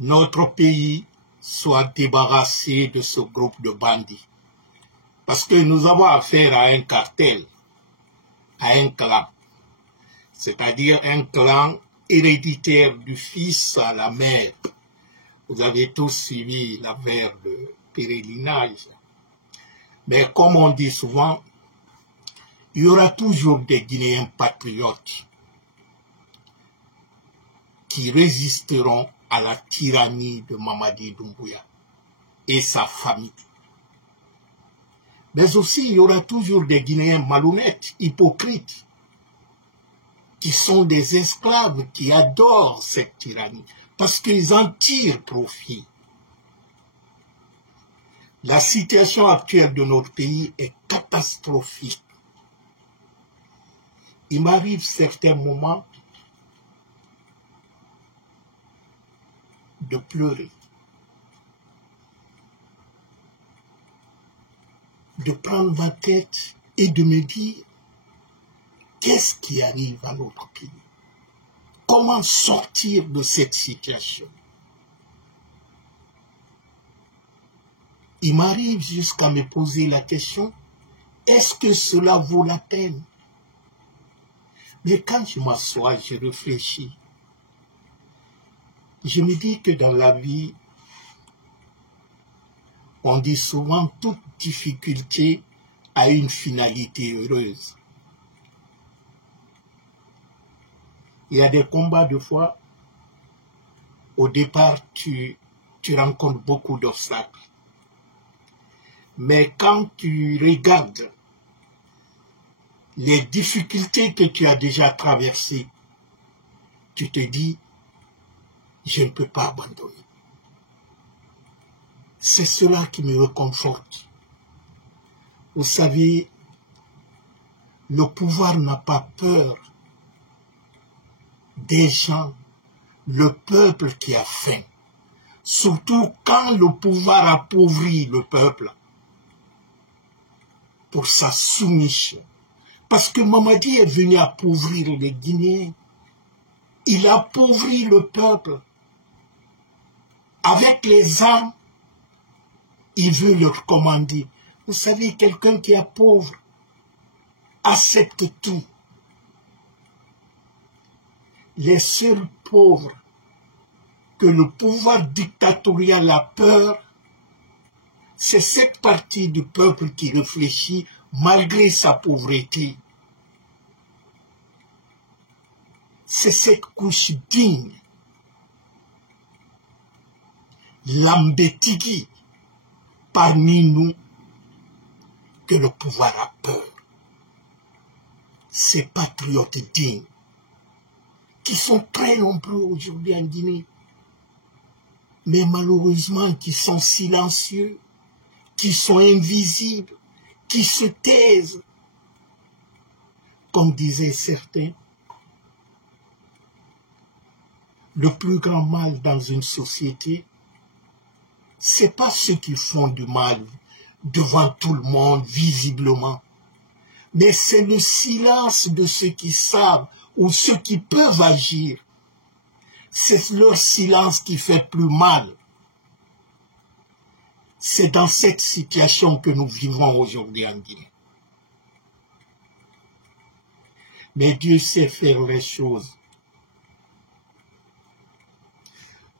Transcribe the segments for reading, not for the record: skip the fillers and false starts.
notre pays soit débarrassé de ce groupe de bandits. Parce que nous avons affaire à un cartel, à un clan, c'est-à-dire un clan héréditaire du fils à la mère. Vous avez tous suivi l'affaire de pèlerinage. Mais comme on dit souvent, il y aura toujours des Guinéens patriotes qui résisteront à la tyrannie de Mamadi Doumbouya et sa famille. Mais aussi, il y aura toujours des Guinéens malhonnêtes, hypocrites, qui sont des esclaves, qui adorent cette tyrannie, parce qu'ils en tirent profit. La situation actuelle de notre pays est catastrophique. Il m'arrive certains moments de pleurer, de prendre ma tête et de me dire qu'est-ce qui arrive à notre pays? Comment sortir de cette situation? Il m'arrive jusqu'à me poser la question, est-ce que cela vaut la peine? Mais quand je m'assois, je réfléchis. Je me dis que dans la vie, on dit souvent toute difficulté a une finalité heureuse. Il y a des combats de foi, au départ tu rencontres beaucoup d'obstacles. Mais quand tu regardes les difficultés que tu as déjà traversées, tu te dis, je ne peux pas abandonner. C'est cela qui me réconforte. Vous savez, le pouvoir n'a pas peur des gens, le peuple qui a faim. Surtout quand le pouvoir appauvrit le peuple pour sa soumission. Parce que Mamadi est venu appauvrir les Guinéens. Il appauvrit le peuple. Avec les armes, il veut leur commander. Vous savez, quelqu'un qui est pauvre accepte tout. Les seuls pauvres que le pouvoir dictatorial a peur, c'est cette partie du peuple qui réfléchit malgré sa pauvreté. C'est cette couche digne, l'ambétigui parmi nous, que le pouvoir a peur. Ces patriotes dignes, qui sont très nombreux aujourd'hui en Guinée, mais malheureusement qui sont silencieux, qui sont invisibles, qui se taisent. Comme disaient certains, le plus grand mal dans une société, c'est pas ceux qui font du mal devant tout le monde, visiblement, mais c'est le silence de ceux qui savent ou ceux qui peuvent agir. C'est leur silence qui fait plus mal. C'est dans cette situation que nous vivons aujourd'hui en Guinée. Mais Dieu sait faire les choses.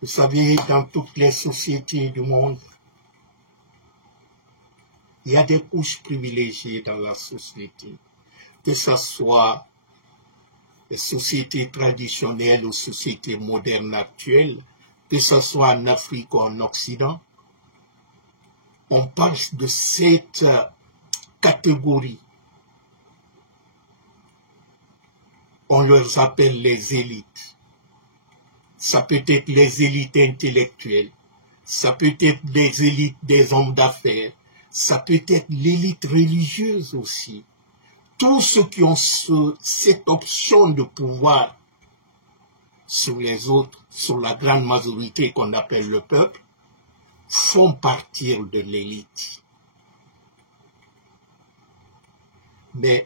Vous savez, dans toutes les sociétés du monde, il y a des couches privilégiées dans la société, que ce soit les sociétés traditionnelles ou sociétés modernes actuelles, que ce soit en Afrique ou en Occident. On parle de cette catégorie. On leur appelle les élites. Ça peut être les élites intellectuelles, ça peut être les élites des hommes d'affaires, ça peut être l'élite religieuse aussi. Tous ceux qui ont cette option de pouvoir sur les autres, sur la grande majorité qu'on appelle le peuple, font partir de l'élite. Mais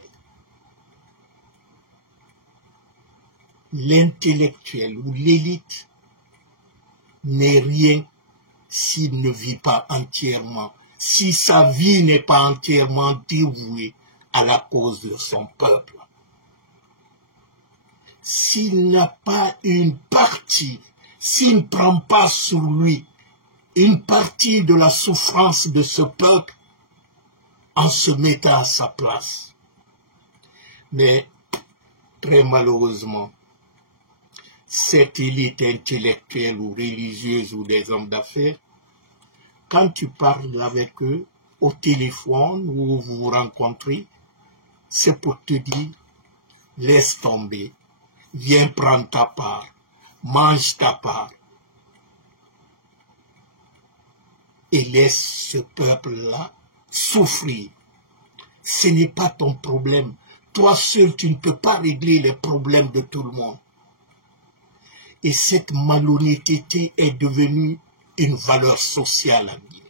l'intellectuel ou l'élite n'est rien s'il ne vit pas entièrement, si sa vie n'est pas entièrement dévouée à la cause de son peuple. S'il n'a pas une partie, s'il ne prend pas sur lui une partie de la souffrance de ce peuple en se mettant à sa place. Mais, très malheureusement, cette élite intellectuelle ou religieuse ou des hommes d'affaires, quand tu parles avec eux au téléphone ou vous vous rencontrez, c'est pour te dire, laisse tomber, viens prendre ta part, mange ta part, et laisse ce peuple-là souffrir. Ce n'est pas ton problème. Toi seul, tu ne peux pas régler les problèmes de tout le monde. Et cette malhonnêteté est devenue une valeur sociale à Guinée.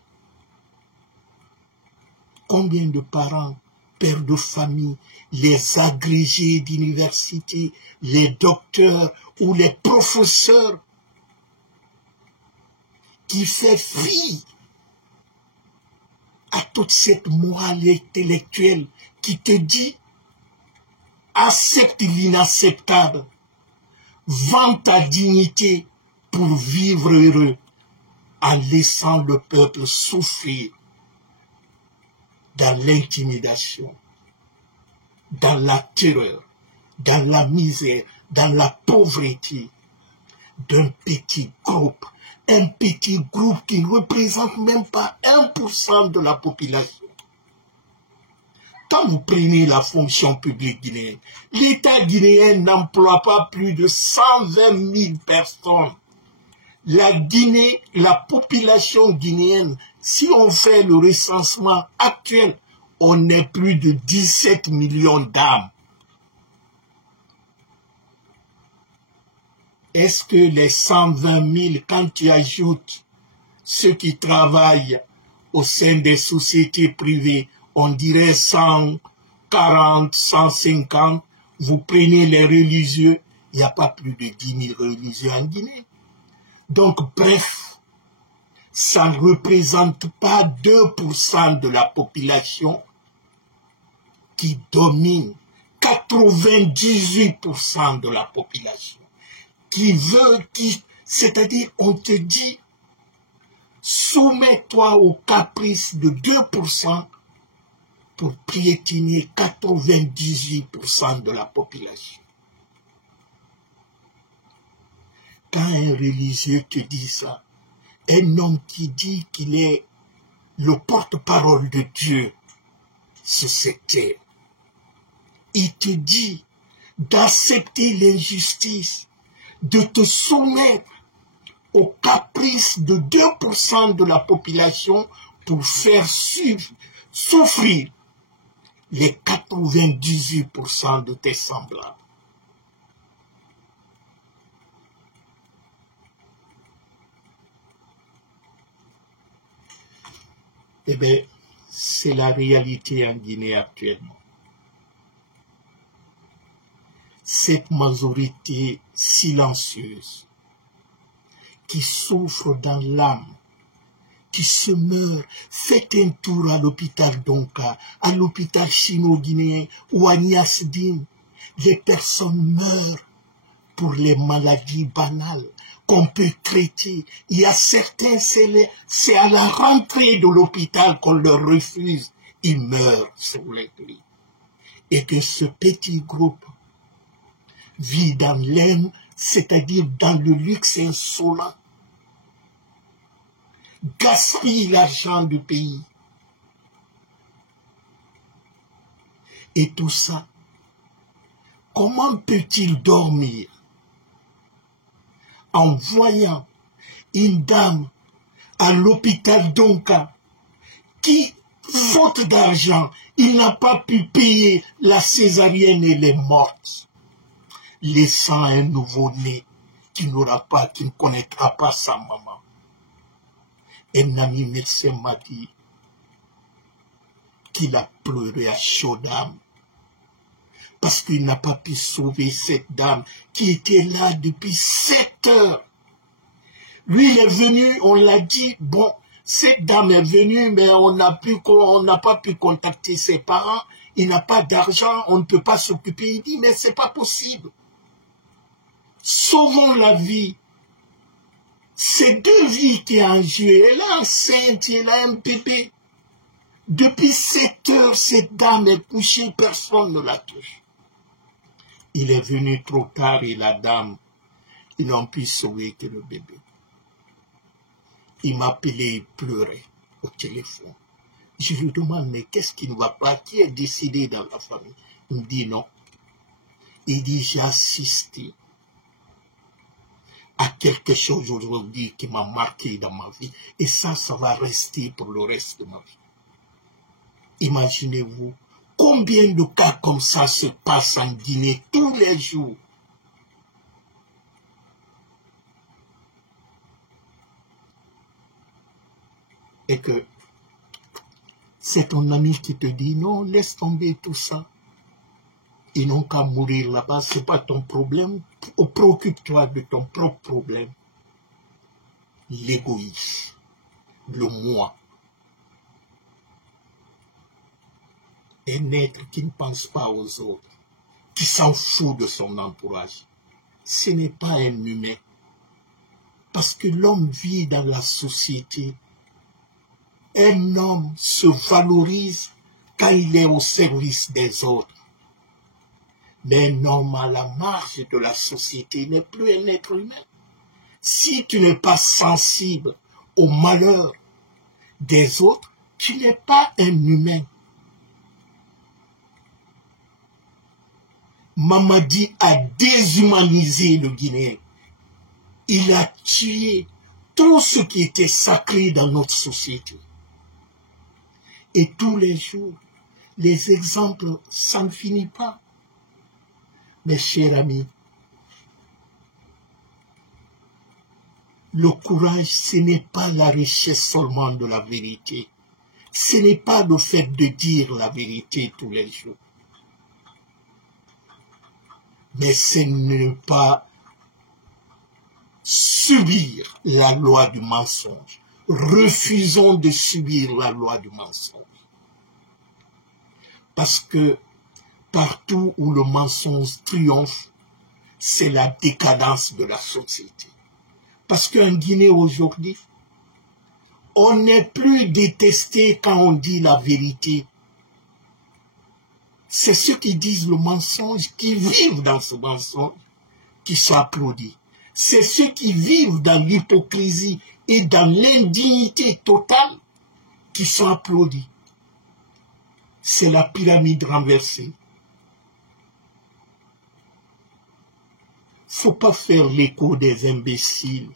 Combien de parents, pères de famille, les agrégés d'université, les docteurs ou les professeurs qui fait fi à toute cette morale intellectuelle qui te dit accepte l'inacceptable, vends ta dignité pour vivre heureux en laissant le peuple souffrir dans l'intimidation, dans la terreur, dans la misère, dans la pauvreté d'un petit groupe. Un petit groupe qui ne représente même pas 1% de la population. Quand vous prenez la fonction publique guinéenne, l'État guinéen n'emploie pas plus de 120 000 personnes. La Guinée, la population guinéenne, si on fait le recensement actuel, on est plus de 17 millions d'âmes. Est-ce que les 120 000, quand tu ajoutes ceux qui travaillent au sein des sociétés privées, on dirait 140, 150, vous prenez les religieux, il n'y a pas plus de 10 000 religieux en Guinée. Donc, bref, ça ne représente pas 2% de la population qui domine 98% de la population. C'est-à-dire, on te dit, soumets-toi aux caprices de 2% pour piétiner 98% de la population. Quand un religieux te dit ça, un homme qui dit qu'il est le porte-parole de Dieu sur cette terre, il te dit d'accepter l'injustice, de te soumettre aux caprices de 2% de la population pour faire souffrir les 98% de tes semblables. Eh bien, c'est la réalité en Guinée actuellement. Cette majorité silencieuse qui souffre dans l'âme, qui se meurt, faites un tour à l'hôpital Donka, à l'hôpital chino-guinéen ou à Niasdine. Les personnes meurent pour les maladies banales qu'on peut traiter. Il y a certains, c'est à la rentrée de l'hôpital qu'on leur refuse. Ils meurent sur les lits. Et que ce petit groupe vit dans l'aine, c'est-à-dire dans le luxe insolent, gaspille l'argent du pays. Et tout ça, comment peut-il dormir en voyant une dame à l'hôpital Donka qui, faute d'argent, il n'a pas pu payer la césarienne et elle est morte, laissant un nouveau-né qui ne connaîtra pas sa maman. Un ami médecin m'a dit qu'il a pleuré à chaudes âmes parce qu'il n'a pas pu sauver cette dame qui était là depuis 7 heures. Lui, il est venu, on l'a dit, bon, cette dame est venue, mais on n'a pas pu contacter ses parents, il n'a pas d'argent, on ne peut pas s'occuper. Il dit, mais c'est pas possible. Sauvons la vie. C'est 2 vies qui ont joué. Elle est enceinte, elle a un bébé. Depuis 7 heures, cette dame est couchée, personne ne la touche. Il est venu trop tard et la dame, ils n'ont pu sauver que le bébé. Il m'appelait, il pleurait au téléphone. Je lui demande, mais qu'est-ce qui ne va pas? Qui est décédé dans la famille? Il me dit non. Il dit, j'ai assisté à quelque chose aujourd'hui qui m'a marqué dans ma vie. Et ça va rester pour le reste de ma vie. Imaginez-vous, combien de cas comme ça se passent en Guinée tous les jours? Et que c'est ton ami qui te dit, non, laisse tomber tout ça. Ils n'ont qu'à mourir là-bas, ce n'est pas ton problème. Préoccupe-toi de ton propre problème. L'égoïsme, le moi. Un être qui ne pense pas aux autres, qui s'en fout de son entourage. Ce n'est pas un humain. Parce que l'homme vit dans la société. Un homme se valorise quand il est au service des autres. Mais un homme à la marge de la société n'est plus un être humain. Si tu n'es pas sensible au malheur des autres, tu n'es pas un humain. Mamadi a déshumanisé le Guinéen. Il a tué tout ce qui était sacré dans notre société. Et tous les jours, les exemples, ça ne finit pas. Mes chers amis, le courage, ce n'est pas la recherche seulement de la vérité. Ce n'est pas le fait de dire la vérité tous les jours. Mais ce n'est pas subir la loi du mensonge. Refusons de subir la loi du mensonge. Parce que partout où le mensonge triomphe, c'est la décadence de la société. Parce qu'en Guinée aujourd'hui, on n'est plus détesté quand on dit la vérité. C'est ceux qui disent le mensonge, qui vivent dans ce mensonge, qui sont applaudis. C'est ceux qui vivent dans l'hypocrisie et dans l'indignité totale qui sont applaudis. C'est la pyramide renversée. Il ne faut pas faire l'écho des imbéciles.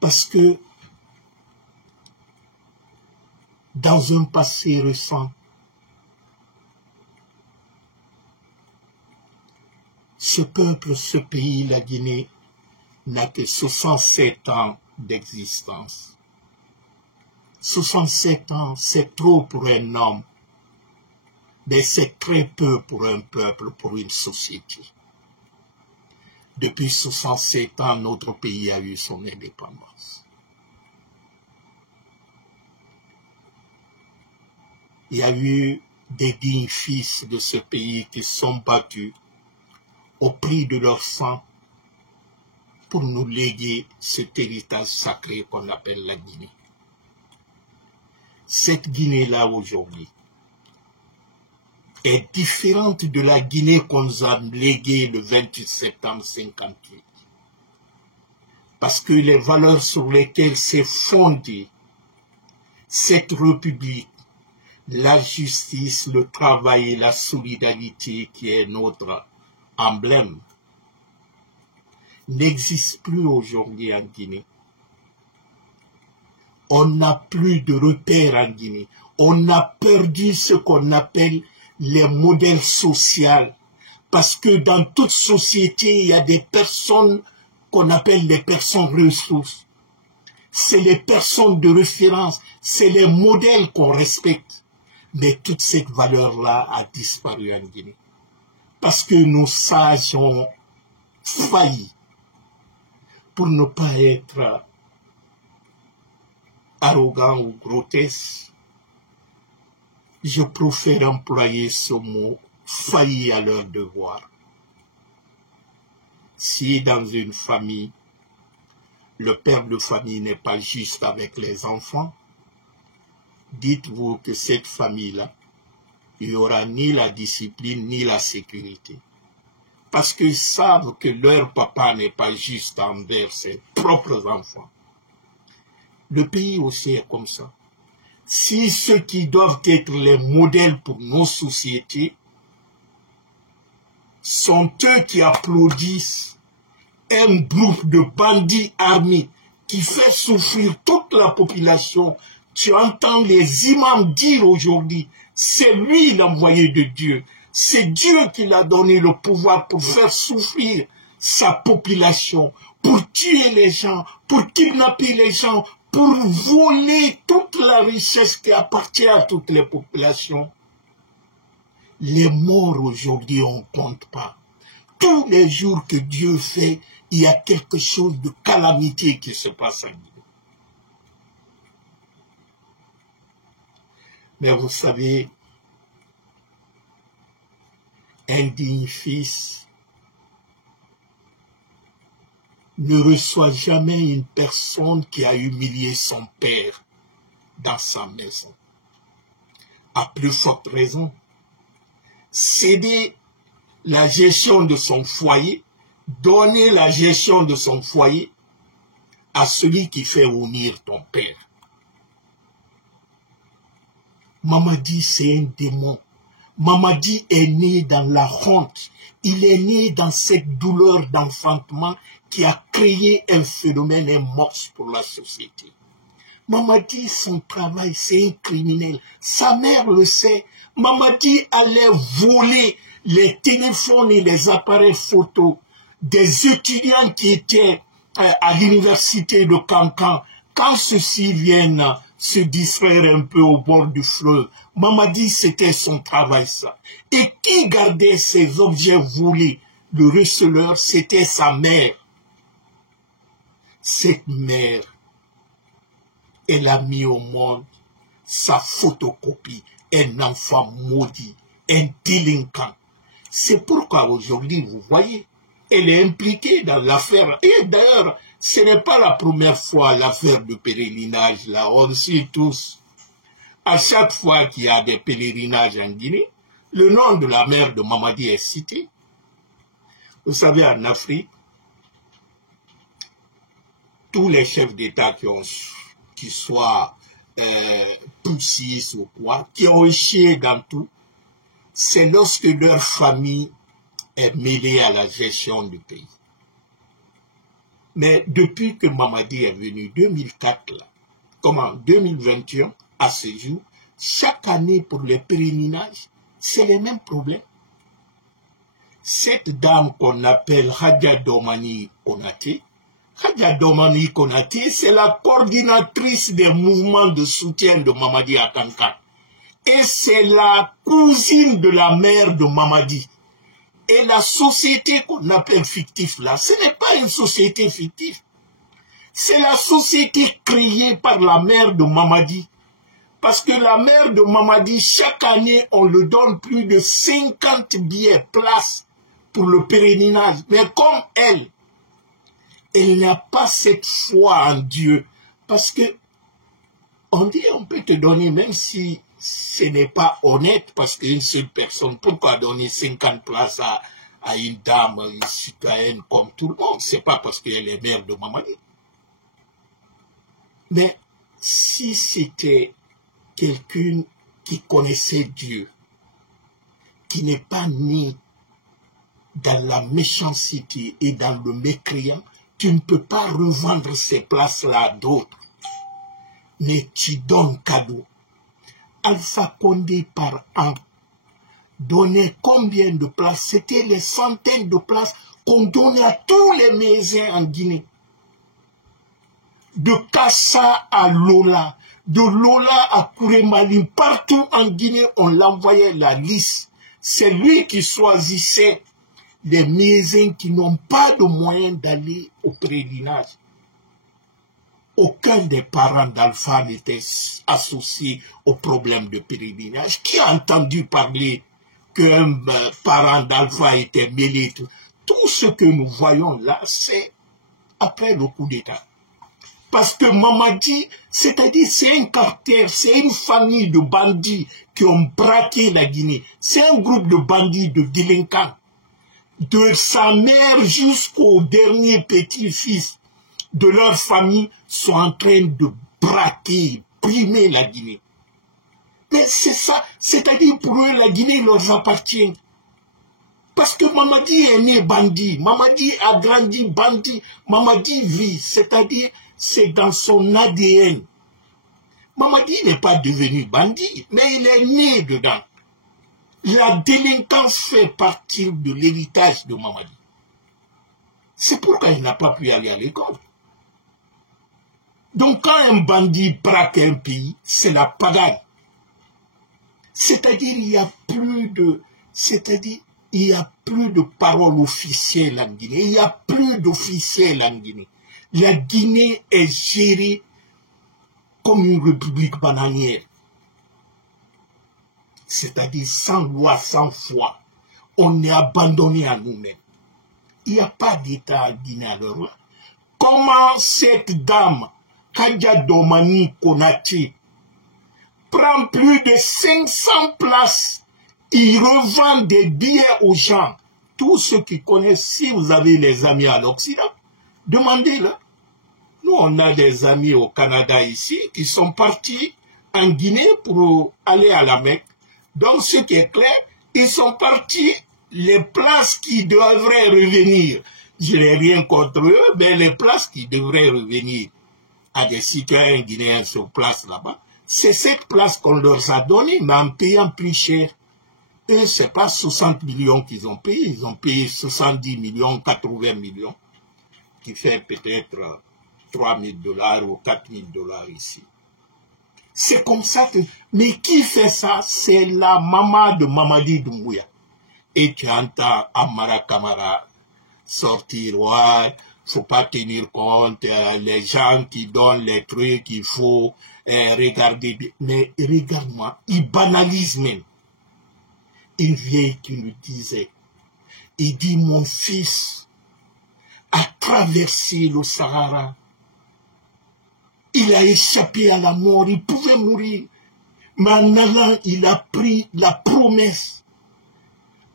Parce que dans un passé récent, ce peuple, ce pays, la Guinée, n'a que 67 ans d'existence. 67 ans, c'est trop pour un homme, mais c'est très peu pour un peuple, pour une société. Depuis 67 ans, notre pays a eu son indépendance. Il y a eu des dignes fils de ce pays qui sont battus au prix de leur sang pour nous léguer cet héritage sacré qu'on appelle la Guinée. Cette Guinée-là aujourd'hui est différente de la Guinée qu'on nous a léguée le 28 septembre 1958. Parce que les valeurs sur lesquelles s'est fondée cette République, la justice, le travail et la solidarité qui est notre emblème, n'existent plus aujourd'hui en Guinée. On n'a plus de repères en Guinée. On a perdu ce qu'on appelle les modèles sociaux. Parce que dans toute société, il y a des personnes qu'on appelle les personnes ressources. C'est les personnes de référence, c'est les modèles qu'on respecte. Mais toute cette valeur-là a disparu en Guinée. Parce que nos sages ont failli. pour ne pas être arrogant ou grotesque, je préfère employer ce mot failli à leur devoir. Si dans une famille, le père de famille n'est pas juste avec les enfants, dites-vous que cette famille-là, il n'y aura ni la discipline ni la sécurité. Parce qu'ils savent que leur papa n'est pas juste envers ses propres enfants. Le pays aussi est comme ça. Si ceux qui doivent être les modèles pour nos sociétés sont eux qui applaudissent un groupe de bandits armés qui fait souffrir toute la population, tu entends les imams dire aujourd'hui, c'est lui l'envoyé de Dieu. C'est Dieu qui l'a donné le pouvoir pour faire souffrir sa population, pour tuer les gens, pour kidnapper les gens, pour voler toute la richesse qui appartient à toutes les populations. Les morts aujourd'hui, on ne compte pas. Tous les jours que Dieu fait, il y a quelque chose de calamité qui se passe en Guinée. Mais vous savez, un digne fils ne reçoit jamais une personne qui a humilié son père dans sa maison. À plus forte raison, céder la gestion de son foyer, donner la gestion de son foyer à celui qui fait unir ton père. Mamadi, c'est un démon. Mamadi est né dans la honte. Il est né dans cette douleur d'enfantement qui a créé un phénomène, un monstre pour la société. Mamadi, son travail, c'est un criminel. Sa mère le sait. Mamadi allait voler les téléphones et les appareils photo des étudiants qui étaient à l'université de Cancan. Quand ceux-ci viennent se distraire un peu au bord du fleuve, Mamadi, c'était son travail, ça. Et qui gardait ces objets volés? Le receleur, c'était sa mère. Cette mère, elle a mis au monde sa photocopie, un enfant maudit, un délinquant. C'est pourquoi aujourd'hui, vous voyez, elle est impliquée dans l'affaire. Et d'ailleurs, ce n'est pas la première fois l'affaire de pèlerinage, là. On sait tous, à chaque fois qu'il y a des pèlerinages en Guinée, le nom de la mère de Mamadi est cité. Vous savez, en Afrique, tous les chefs d'État qui soient Tutsis ou quoi, qui ont échoué dans tout, c'est lorsque leur famille est mêlée à la gestion du pays. Mais depuis que Mamadi est venu, 2004, là, comme en 2021, à ce jour, chaque année pour les pèlerinages, c'est les mêmes problèmes. Cette dame qu'on appelle Hadja Domani Konaté, Hadja Domani Konaté, c'est la coordinatrice des mouvements de soutien de Mamadi à Kankan. Et c'est la cousine de la mère de Mamadi. Et la société qu'on appelle fictive là, ce n'est pas une société fictive. C'est la société créée par la mère de Mamadi. Parce que la mère de Mamadi, chaque année, on lui donne plus de 50 billets, places pour le pèlerinage. Mais comme elle n'a pas cette foi en Dieu. Parce que, on dit, on peut te donner, même si ce n'est pas honnête, parce qu'une seule personne, pourquoi donner 50 places à une dame, une citoyenne comme tout le monde? C'est pas parce qu'elle est mère de Mamadi. Mais si c'était quelqu'un qui connaissait Dieu, qui n'est pas né dans la méchanceté et dans le mécréant, tu ne peux pas revendre ces places-là à d'autres. Mais tu donnes cadeau. Alpha Condé par an donnait combien de places? C'était les centaines de places qu'on donnait à tous les médecins en Guinée. De Kassa à Lola, de Lola à Kouremaline, partout en Guinée, on l'envoyait la liste. C'est lui qui choisissait des maisons qui n'ont pas de moyens d'aller au pèlerinage. Aucun des parents d'Alpha n'était associé au problème de pèlerinage. Qui a entendu parler qu'un parent d'Alpha était mêlé? Tout ce que nous voyons là, c'est après le coup d'État. Parce que Mamadi, c'est-à-dire c'est un caractère, c'est une famille de bandits qui ont braqué la Guinée. C'est un groupe de bandits, de délinquants. De sa mère jusqu'au dernier petit-fils de leur famille sont en train de braquer, brimer la Guinée. Mais c'est ça, c'est-à-dire pour eux, la Guinée leur appartient. Parce que Mamadi est né bandit, Mamadi a grandi bandit, Mamadi vit, c'est-à-dire c'est dans son ADN. Mamadi n'est pas devenu bandit, mais il est né dedans. La délinquance fait partie de l'héritage de Mamadi. C'est pourquoi il n'a pas pu aller à l'école. Donc quand un bandit braque un pays, c'est la pagaille. C'est-à-dire il y a plus de, il n'y a plus de parole officielle en Guinée. Il n'y a plus d'officiels en Guinée. La Guinée est gérée comme une république bananière. C'est-à-dire sans loi, sans foi. On est abandonné à nous-mêmes. Il n'y a pas d'État guinéen alors là. Comment cette dame, Kadja Domani Konaté, prend plus de 500 places, il revend des billets aux gens. Tous ceux qui connaissent, si vous avez les amis à l'Occident, demandez-le. Nous, on a des amis au Canada ici qui sont partis en Guinée pour aller à la Mecque. Donc, ce qui est clair, ils sont partis, les places qui devraient revenir. Je n'ai rien contre eux, mais les places qui devraient revenir à des citoyens guinéens sur place là-bas, c'est cette place qu'on leur a donnée, mais en payant plus cher. Et ce n'est pas 60 millions qu'ils ont payé, ils ont payé 70 millions, 80 millions, qui fait peut-être 3 000 $ ou 4 000 $ ici. C'est comme ça que... Mais qui fait ça? C'est la maman de Mamadi Doumbouya. Et tu entends Amara Kamara sortir, ouais, faut pas tenir compte, les gens qui donnent les trucs, il faut regarder. Mais regarde-moi, ils banalisent même. Une vieille qui nous disait, il dit, mon fils a traversé le Sahara. Il a échappé à la mort, il pouvait mourir. Mais en allant, il a pris la promesse.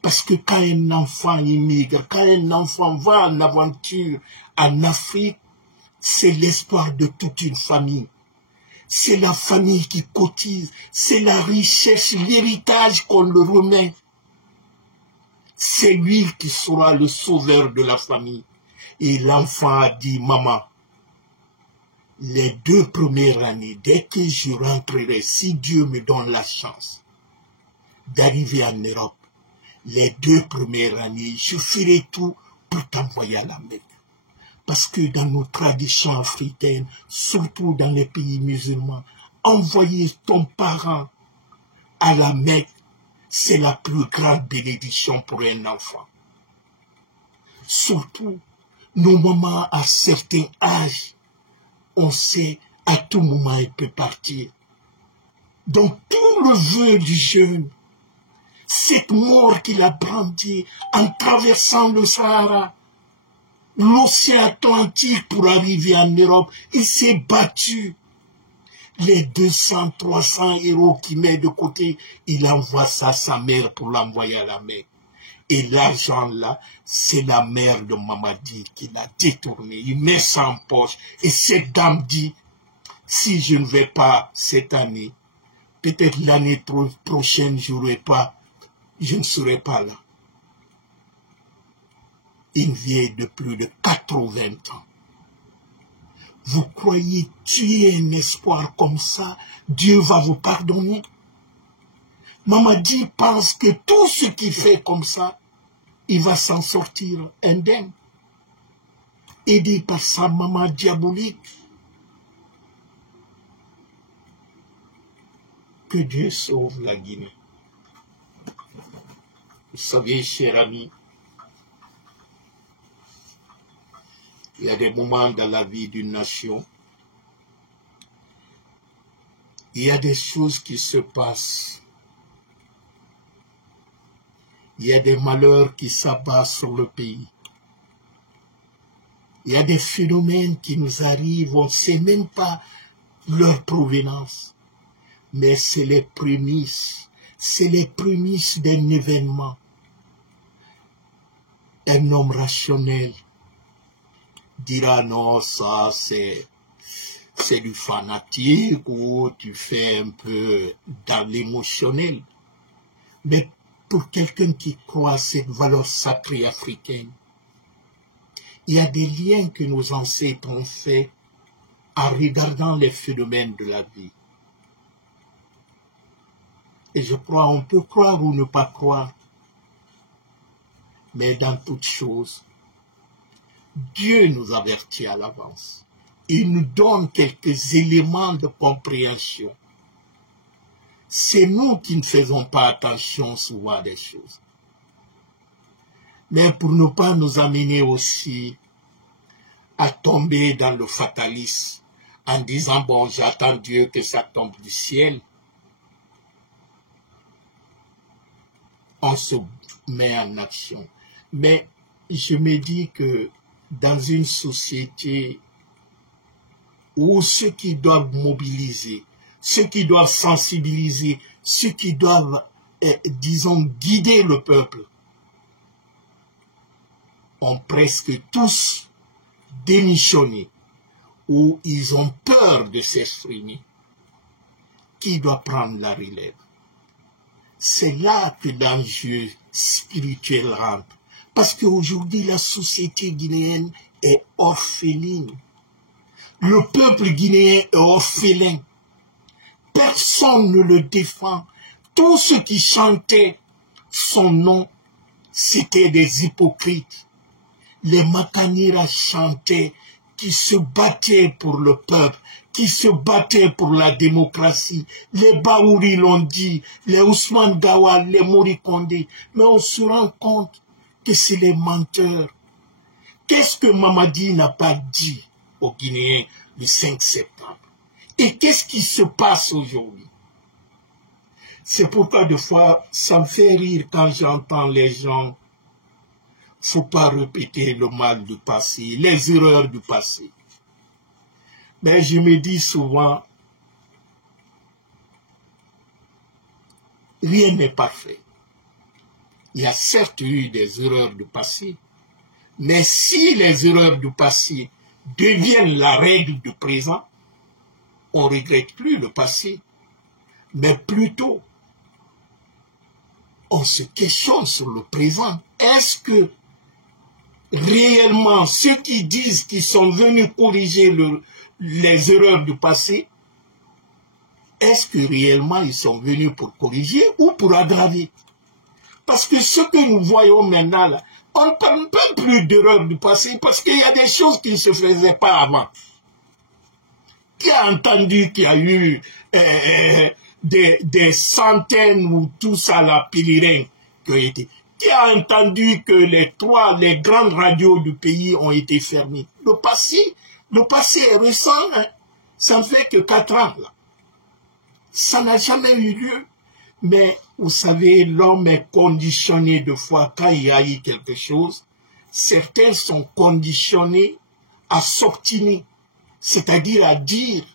Parce que quand un enfant immigre, quand un enfant va en aventure en Afrique, c'est l'espoir de toute une famille. C'est la famille qui cotise, c'est la richesse, l'héritage qu'on le remet. C'est lui qui sera le sauveur de la famille. Et l'enfant a dit, maman, les 2 premières années, dès que je rentrerai, si Dieu me donne la chance d'arriver en Europe, les 2 premières années, je ferai tout pour t'envoyer à la Mecque. Parce que dans nos traditions africaines, surtout dans les pays musulmans, envoyer ton parent à la Mecque, c'est la plus grande bénédiction pour un enfant. Surtout, nos mamans à certains âges, on sait à tout moment il peut partir. Donc tout le vœu du jeune, cette mort qu'il a brandie en traversant le Sahara, l'océan Atlantique pour arriver en Europe, il s'est battu. Les 200, 300 euros qu'il met de côté, il envoie ça à sa mère pour l'envoyer à la mer. Et l'argent là, c'est la mère de Mamadi qui l'a détourné. Il met ça en poche. Et cette dame dit, si je ne vais pas cette année, peut-être l'année prochaine, je ne serai pas là. Une vieille de plus de 80 ans. Vous croyez tuer un espoir comme ça, Dieu va vous pardonner? Mamadi pense que tout ce qu'il fait comme ça, il va s'en sortir indemne, aidé par sa maman diabolique. Que Dieu sauve la Guinée. Vous savez, chers amis, Il y a des moments dans la vie d'une nation, il y a des choses qui se passent. Il y a des malheurs qui s'abattent sur le pays. Il y a des phénomènes qui nous arrivent, on ne sait même pas leur provenance. Mais c'est les prémices d'un événement. Un homme rationnel dira non, ça c'est du fanatique ou tu fais un peu dans l'émotionnel. Mais pour quelqu'un qui croit à cette valeur sacrée africaine, il y a des liens que nos ancêtres ont faits en regardant les phénomènes de la vie. Et je crois, on peut croire ou ne pas croire, mais dans toute chose, Dieu nous avertit à l'avance. Il nous donne quelques éléments de compréhension. C'est nous qui ne faisons pas attention souvent à des choses. Mais pour ne pas nous amener aussi à tomber dans le fatalisme en disant, bon, j'attends Dieu que ça tombe du ciel, on se met en action. Mais je me dis que dans une société où ceux qui doivent mobiliser, ceux qui doivent sensibiliser, ceux qui doivent, disons, guider le peuple, ont presque tous démissionné, ou ils ont peur de s'exprimer. Qui doit prendre la relève? C'est là que l'enjeu spirituel rentre. Parce qu'aujourd'hui, la société guinéenne est orpheline. Le peuple guinéen est orphelin. Personne ne le défend. Tous ceux qui chantaient son nom, c'étaient des hypocrites. Les Makanira chantaient, qui se battaient pour le peuple, qui se battaient pour la démocratie. Les Baouri l'ont dit, les Ousmane Gawal, les Mori Kondé. Mais on se rend compte que c'est les menteurs. Qu'est-ce que Mamadi n'a pas dit aux Guinéens le 5 septembre? Et qu'est-ce qui se passe aujourd'hui? C'est pourquoi des fois, ça me fait rire quand j'entends les gens. Faut pas répéter le mal du passé, les erreurs du passé. Mais je me dis souvent, rien n'est parfait. Il y a certes eu des erreurs du passé, mais si les erreurs du passé deviennent la règle du présent, on ne regrette plus le passé, mais plutôt on se questionne sur le présent. Est-ce que réellement ceux qui disent qu'ils sont venus corriger les erreurs du passé, est-ce que réellement ils sont venus pour corriger ou pour aggraver? Parce que ce que nous voyons maintenant là, on ne parle pas plus d'erreurs du passé parce qu'il y a des choses qui ne se faisaient pas avant. Qui a entendu qu'il y a eu des centaines ou tout ça la pèlerin qui ont été... Qui a entendu que les grandes radios du pays ont été fermées? Le passé est récent, hein? Ça ne fait que 4 ans, là. Ça n'a jamais eu lieu. Mais, vous savez, l'homme est conditionné de fois quand il y a eu quelque chose. Certains sont conditionnés à s'obstiner, c'est-à-dire à dire,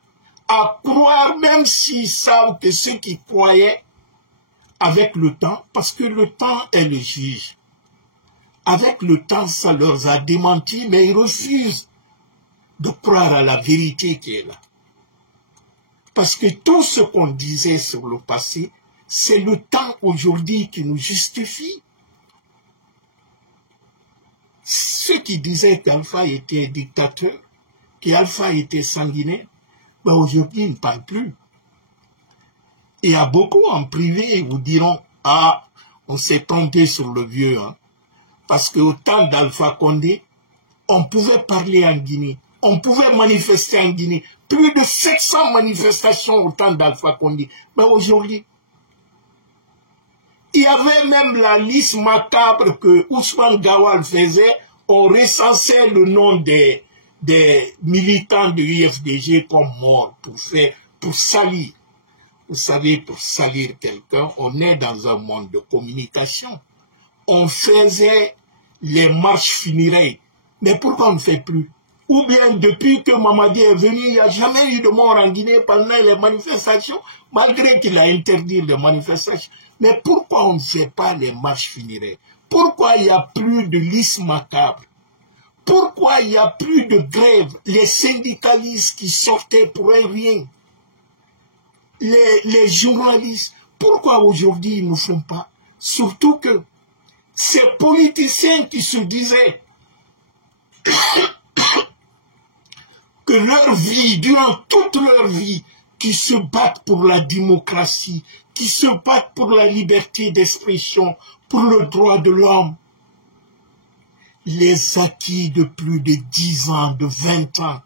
à croire, même s'ils savent que ceux qui croyaient, avec le temps, parce que le temps est le juge. Avec le temps, ça leur a démenti, mais ils refusent de croire à la vérité qui est là. Parce que tout ce qu'on disait sur le passé, c'est le temps aujourd'hui qui nous justifie. Ceux qui disaient qu'Alpha était dictateur, qu'Alpha était sanguinaire, ben aujourd'hui ils ne parlent plus. Il y a beaucoup en privé vous diront, ah, on s'est trompé sur le vieux, hein. Parce qu'au temps d'Alpha Condé, on pouvait parler en Guinée, on pouvait manifester en Guinée, plus de 700 manifestations au temps d'Alpha Condé. Mais aujourd'hui, il y avait même la liste macabre que Ousmane Gawal faisait, on recensait le nom des des militants de l'UFDG comme morts pour salir. Vous savez, pour salir quelqu'un, on est dans un monde de communication. On faisait les marches funérailles. Mais pourquoi on ne fait plus? Ou bien depuis que Mamadi est venu, il n'y a jamais eu de mort en Guinée pendant les manifestations, malgré qu'il a interdit les manifestations. Mais pourquoi on ne fait pas les marches funéraires? Pourquoi il n'y a plus de listes macabres? Pourquoi il n'y a plus de grève? Les syndicalistes qui sortaient pour un rien. Les journalistes. Pourquoi aujourd'hui ils ne font pas? Surtout que ces politiciens qui se disaient que leur vie, durant toute leur vie, qui se battent pour la démocratie, qui se battent pour la liberté d'expression, pour le droit de l'homme, les acquis de plus de 10 ans, de 20 ans,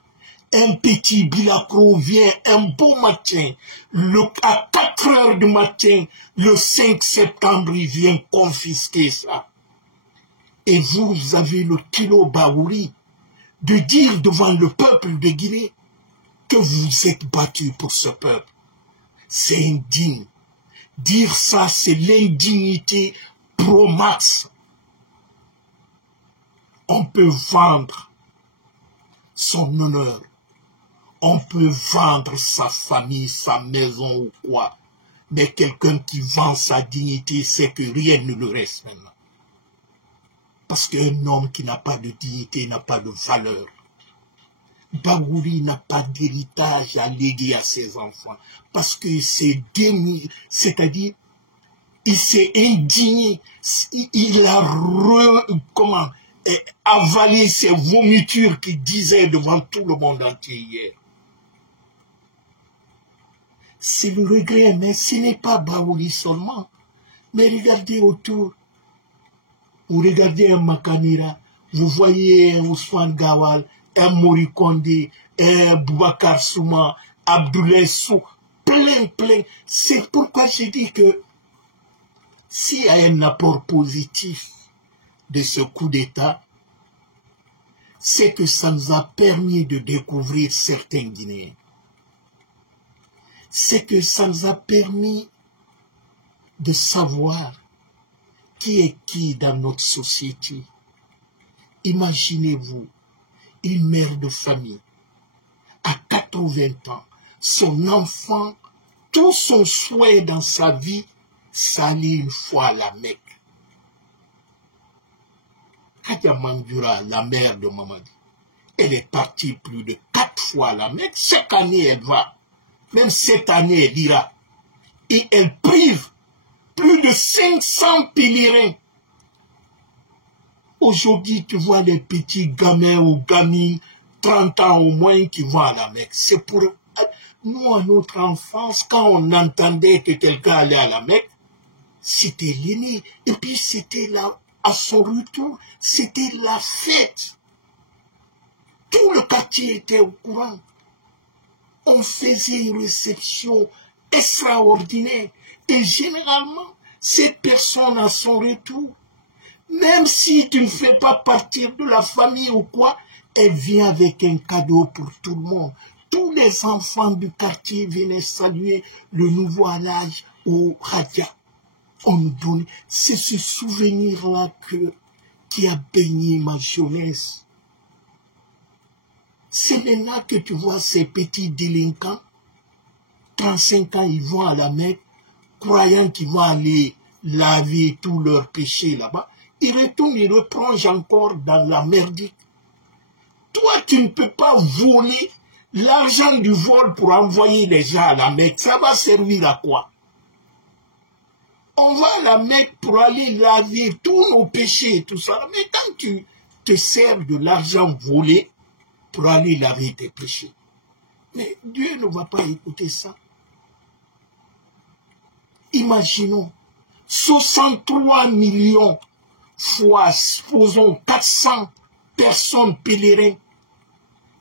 un petit Bilacro vient un beau matin, à 4 heures du matin, le 5 septembre, il vient confisquer ça. Et vous avez le kilo Baouri de dire devant le peuple de Guinée que vous êtes battu pour ce peuple. C'est indigne. Dire ça, c'est l'indignité pro max. On peut vendre son honneur. On peut vendre sa famille, sa maison ou quoi. Mais quelqu'un qui vend sa dignité, c'est que rien ne le reste maintenant. Parce qu'un homme qui n'a pas de dignité n'a pas de valeur. Baouri n'a pas d'héritage à léguer à ses enfants. Parce que c'est déni, c'est-à-dire, il s'est indigné, il a avalé ses vomitures qu'il disait devant tout le monde entier hier. C'est le regret, mais ce n'est pas Baouri seulement. Mais regardez autour. Vous regardez un Makamira, vous voyez un Ousmane Gawal, un Mori Kondé, un Boubacar Souma, Abdoulaye Sow, plein. C'est pourquoi je dis que s'il y a un apport positif de ce coup d'État, c'est que ça nous a permis de découvrir certains Guinéens. C'est que ça nous a permis de savoir qui est qui dans notre société. Imaginez-vous, une mère de famille, à 80 ans, son enfant, tout son souhait dans sa vie, c'est aller une fois à la Mecque. Kadia Mandura, la mère de Mamadi, elle est partie plus de 4 fois à la Mecque. Chaque année, elle va. Même cette année, elle ira. Et elle prive plus de 500 pèlerins. Aujourd'hui, tu vois les petits gamins ou gamines, 30 ans au moins, qui vont à la Mecque. C'est pour nous, à notre enfance, quand on entendait que quelqu'un allait à la Mecque, c'était l'aîné. Et puis, c'était là, à son retour, c'était la fête. Tout le quartier était au courant. On faisait une réception extraordinaire. Et généralement, cette personne à son retour, même si tu ne fais pas partie de la famille ou quoi, elle vient avec un cadeau pour tout le monde. Tous les enfants du quartier venaient saluer le nouveau Alhadj au Hadja. On nous donne, c'est ce souvenir-là qui a baigné ma jeunesse. C'est maintenant que tu vois ces petits délinquants, 35 ans, ils vont à la Mecque, croyant qu'ils vont aller laver tous leurs péchés là-bas. Ils retournent, ils replongent encore dans la merdique. Toi, tu ne peux pas voler l'argent du vol pour envoyer les gens à la Mecque. Ça va servir à quoi? On va à la Mecque pour aller laver tous nos péchés et tout ça. Mais quand tu te sers de l'argent volé pour aller laver tes péchés, mais Dieu ne va pas écouter ça. Imaginons 63 millions fois, supposons 400 personnes pèlerins,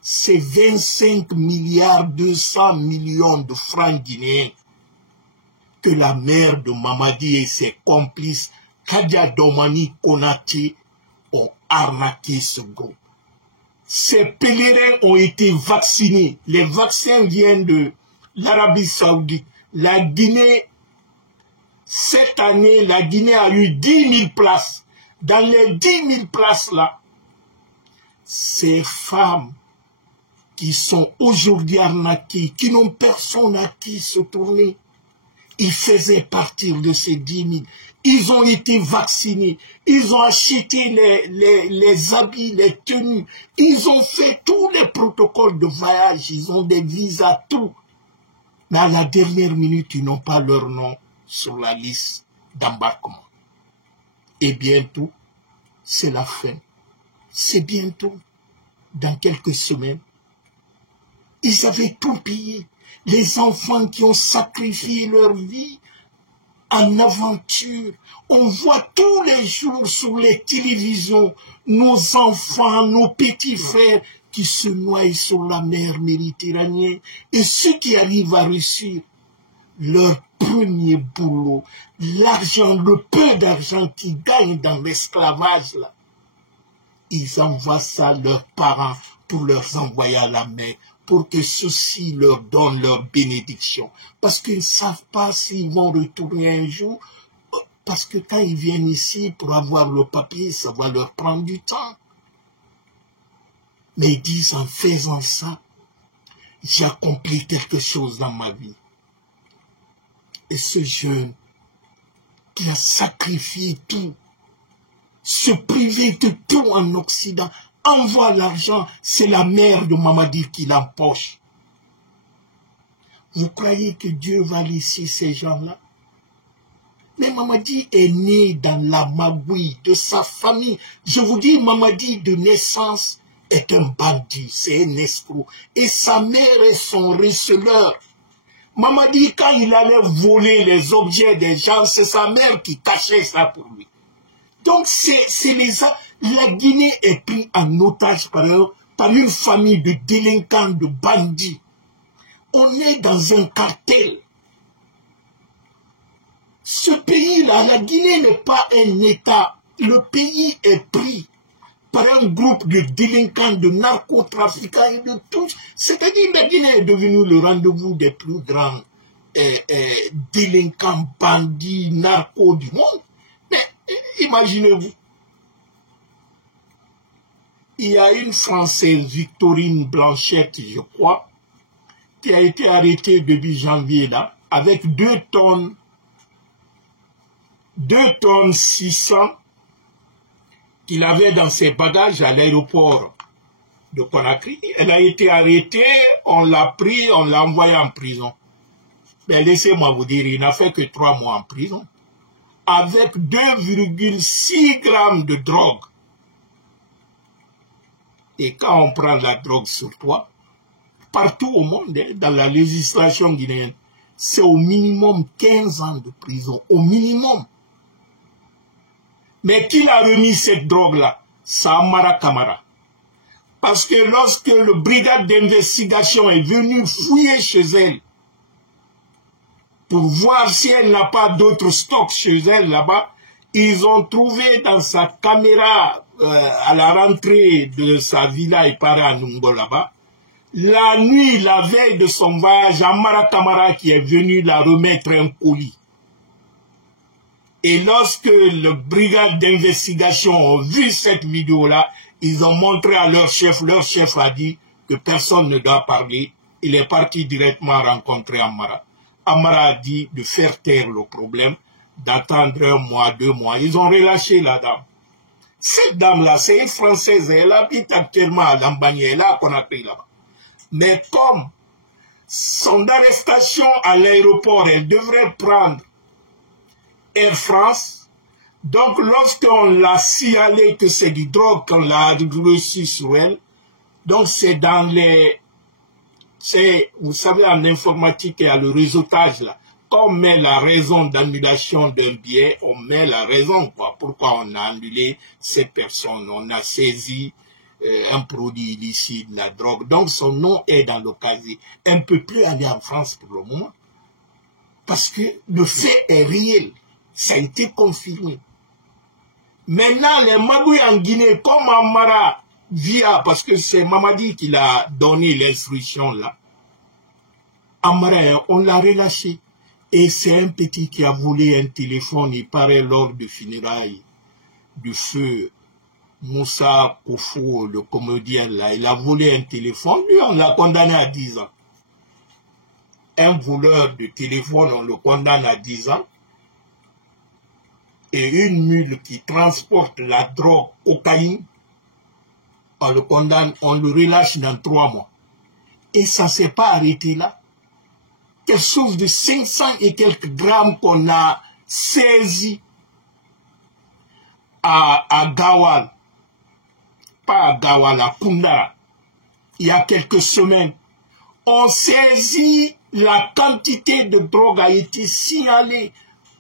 c'est 25 milliards 200 millions de francs guinéens que la mère de Mamadi et ses complices, Kadia Domani Konaté, ont arnaqué ce groupe. ces pèlerins ont été vaccinés. Les vaccins viennent de l'Arabie Saoudite. La Guinée, cette année, la Guinée a eu 10 000 places. Dans les 10 000 places-là, ces femmes qui sont aujourd'hui arnaquées, qui n'ont personne à qui se tourner, ils faisaient partir de ces 10 000. Ils ont été vaccinés, ils ont acheté les habits, les tenues, ils ont fait tous les protocoles de voyage, ils ont des visas, tout. Mais à la dernière minute, ils n'ont pas leur nom sur la liste d'embarquement. Et bientôt, c'est la fin. C'est bientôt, dans quelques semaines. Ils avaient tout payé. Les enfants qui ont sacrifié leur vie en aventure. On voit tous les jours sur les télévisions nos enfants, nos petits frères qui se noient sur la mer Méditerranée. Et ceux qui arrivent à réussir leur premier boulot, l'argent, le peu d'argent qu'ils gagnent dans l'esclavage, là, ils envoient ça à leurs parents pour leur envoyer à la mer, pour que ceux-ci leur donnent leur bénédiction. Parce qu'ils ne savent pas s'ils vont retourner un jour, parce que quand ils viennent ici pour avoir le papier, ça va leur prendre du temps. Mais ils disent, en faisant ça, j'ai accompli quelque chose dans ma vie. Et ce jeune qui a sacrifié tout, se priver de tout en Occident, envoie l'argent, c'est la mère de Mamadi qui l'empoche. Vous croyez que Dieu va laisser ces gens-là? Mais Mamadi est né dans la magouille de sa famille. Je vous dis, Mamadi de naissance est un bandit, c'est un escroc. Et sa mère est son receleur. Mamadi, quand il allait voler les objets des gens, c'est sa mère qui cachait ça pour lui. Donc, la Guinée est prise en otage par une famille de délinquants, de bandits. On est dans un cartel. Ce pays-là, la Guinée n'est pas un État. Le pays est pris par un groupe de délinquants, de narcotrafiquants et de tous. C'est-à-dire que la Guinée est devenue le rendez-vous des plus grands délinquants, bandits, narcos du monde. Mais imaginez-vous, il y a une Française, Victorine Blanchette, je crois, qui a été arrêtée début janvier là, avec 2 tonnes 600 qu'il avait dans ses bagages à l'aéroport de Conakry. Elle a été arrêtée, on l'a pris, on l'a envoyée en prison. Mais laissez-moi vous dire, il n'a fait que 3 mois en prison, avec 2,6 grammes de drogue. Et quand on prend la drogue sur toi, partout au monde, dans la législation guinéenne, c'est au minimum 15 ans de prison, au minimum. Mais qui a remis cette drogue-là? C'est Amara Camara. Parce que lorsque le brigade d'investigation est venu fouiller chez elle, pour voir si elle n'a pas d'autres stocks chez elle là-bas, ils ont trouvé dans sa caméra à la rentrée de sa villa et à Nungo là-bas, la nuit, la veille de son voyage, Amara Camara qui est venu la remettre un colis. Et lorsque le brigade d'investigation a vu cette vidéo-là, ils ont montré à leur chef a dit que personne ne doit parler. Il est parti directement rencontrer Amara. Amara a dit de faire taire le problème, d'attendre 1 mois, 2 mois. Ils ont relâché la dame. Cette dame-là, c'est une Française, elle habite actuellement à Lambani, elle a Conakry là-bas. Mais comme son arrestation à l'aéroport, elle devrait prendre Air France, donc lorsqu'on l'a signalé que c'est du drogue qu'on l'a reçu sur elle, donc c'est dans les... Vous savez, en informatique, il y a le réseautage là. Quand on met la raison d'annulation d'un billet, on met la raison, quoi. Pourquoi on a annulé cette personne, on a saisi un produit illicite, la drogue. Donc son nom est dans le casier. Elle ne peut plus aller en France pour le moment. Parce que le fait est réel. Ça a été confirmé. Maintenant, les magouilles en Guinée, comme Amara, via, parce que c'est Mamadi qui l'a donné l'instruction là, Amara, on l'a relâché. Et c'est un petit qui a volé un téléphone, il paraît, lors de funérailles du feu Moussa Koufou, le comédien là. Il a volé un téléphone, lui on l'a condamné à 10 ans. Un voleur de téléphone, on le condamne à 10 ans. Et une mule qui transporte la drogue cocaïne, on le condamne, on le relâche dans 3 mois. Et ça ne s'est pas arrêté là. Quelque chose de 500 et quelques grammes qu'on a saisi à Gawal, pas à Gawal, à Koundara, il y a quelques semaines. On saisit la quantité de drogue a été signalée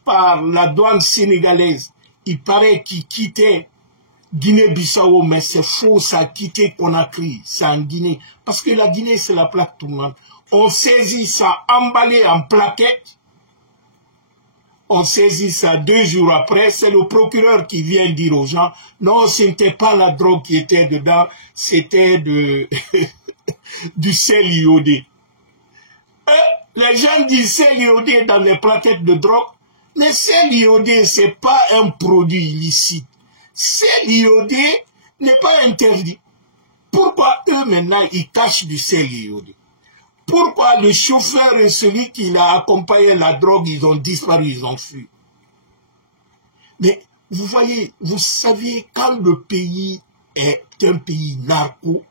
par la douane sénégalaise. Il paraît qu'il quittait Guinée-Bissau, mais c'est faux, ça a quitté Conakry, c'est en Guinée. Parce que la Guinée, c'est la plaque tournante. On saisit ça emballé en plaquettes. On saisit ça 2 jours après. C'est le procureur qui vient dire aux gens, non, ce n'était pas la drogue qui était dedans, c'était du sel iodé. Les gens disent sel iodé dans les plaquettes de drogue. Mais sel iodé, ce n'est pas un produit illicite. Sel iodé n'est pas interdit. Pourquoi eux maintenant, ils cachent du sel iodé? Pourquoi le chauffeur et celui qui l'a accompagné la drogue, ils ont disparu, ils ont fui? Mais vous voyez, vous savez, quand le pays est un pays narco,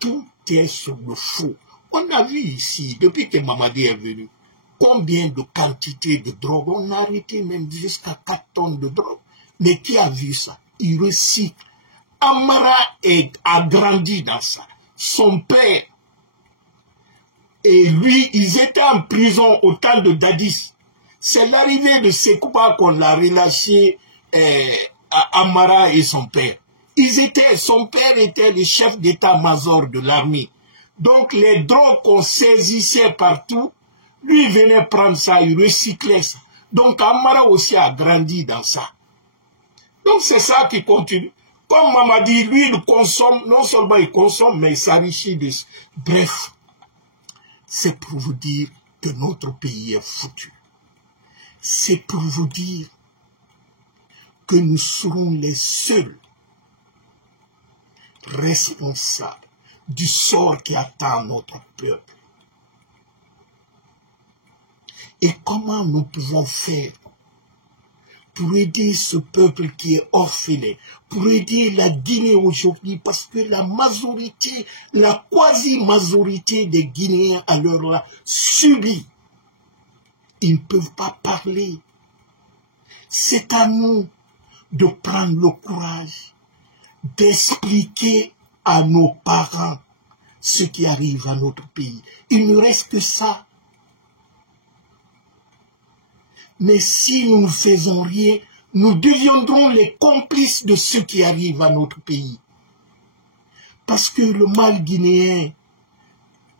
tout est sur le faux. On a vu ici, depuis que Mamadi est venu, combien de quantités de drogue. On a arrêté même jusqu'à 4 tonnes de drogue. Mais qui a vu ça? Il recycle. Amara a grandi dans ça. Son père et lui, ils étaient en prison au temps de Dadis. C'est l'arrivée de Sekouba qu'on l'a relâché à Amara et son père. Son père était le chef d'état-major de l'armée. Donc les drogues qu'on saisissait partout, lui venait prendre ça, il recyclait ça. Donc Amara aussi a grandi dans ça. Donc c'est ça qui continue. Comme Mamadi, lui, il consomme, non seulement il consomme, mais il s'enrichit de... Bref. C'est pour vous dire que notre pays est foutu. C'est pour vous dire que nous serons les seuls responsables du sort qui attend notre peuple. Et comment nous pouvons faire pour aider ce peuple qui est orphelin, pour aider la Guinée aujourd'hui, parce que la majorité, la quasi-majorité des Guinéens à l'heure là subit. Ils ne peuvent pas parler. C'est à nous de prendre le courage d'expliquer à nos parents ce qui arrive à notre pays. Il ne reste que ça. Mais si nous ne faisons rien, nous deviendrons les complices de ce qui arrive à notre pays. Parce que le mal guinéen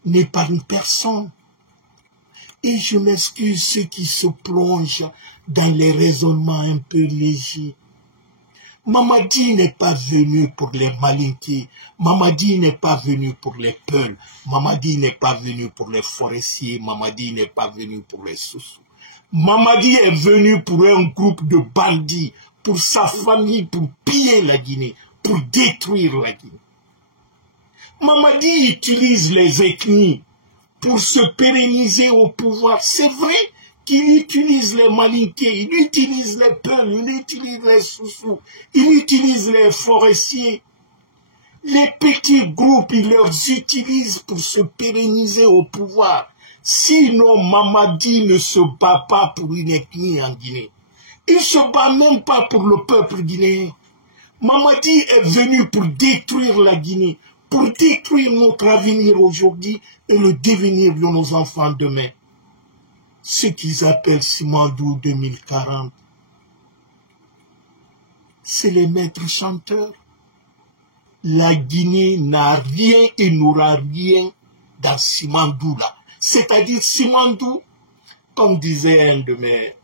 n'épargne personne. Et je m'excuse ceux qui se plongent dans les raisonnements un peu légers. Mamadi n'est pas venu pour les malinqués. Mamadi n'est pas venu pour les peuls. Mamadi n'est pas venu pour les forestiers. Mamadi n'est pas venu pour les sous-sous. Mamadi est venu pour un groupe de bandits, pour sa famille, pour piller la Guinée, pour détruire la Guinée. Mamadi utilise les ethnies pour se pérenniser au pouvoir. C'est vrai qu'il utilise les malinqués, il utilise les peuls, il utilise les sous-sous, il utilise les forestiers. Les petits groupes, il les utilise pour se pérenniser au pouvoir. Sinon, Mamadi ne se bat pas pour une ethnie en Guinée. Il ne se bat même pas pour le peuple guinéen. Mamadi est venu pour détruire la Guinée, pour détruire notre avenir aujourd'hui et le devenir de nos enfants demain. Ce qu'ils appellent Simandou 2040, c'est les maîtres chanteurs. La Guinée n'a rien et n'aura rien dans Simandou là. C'est-à-dire Simandou, comme disait un de mes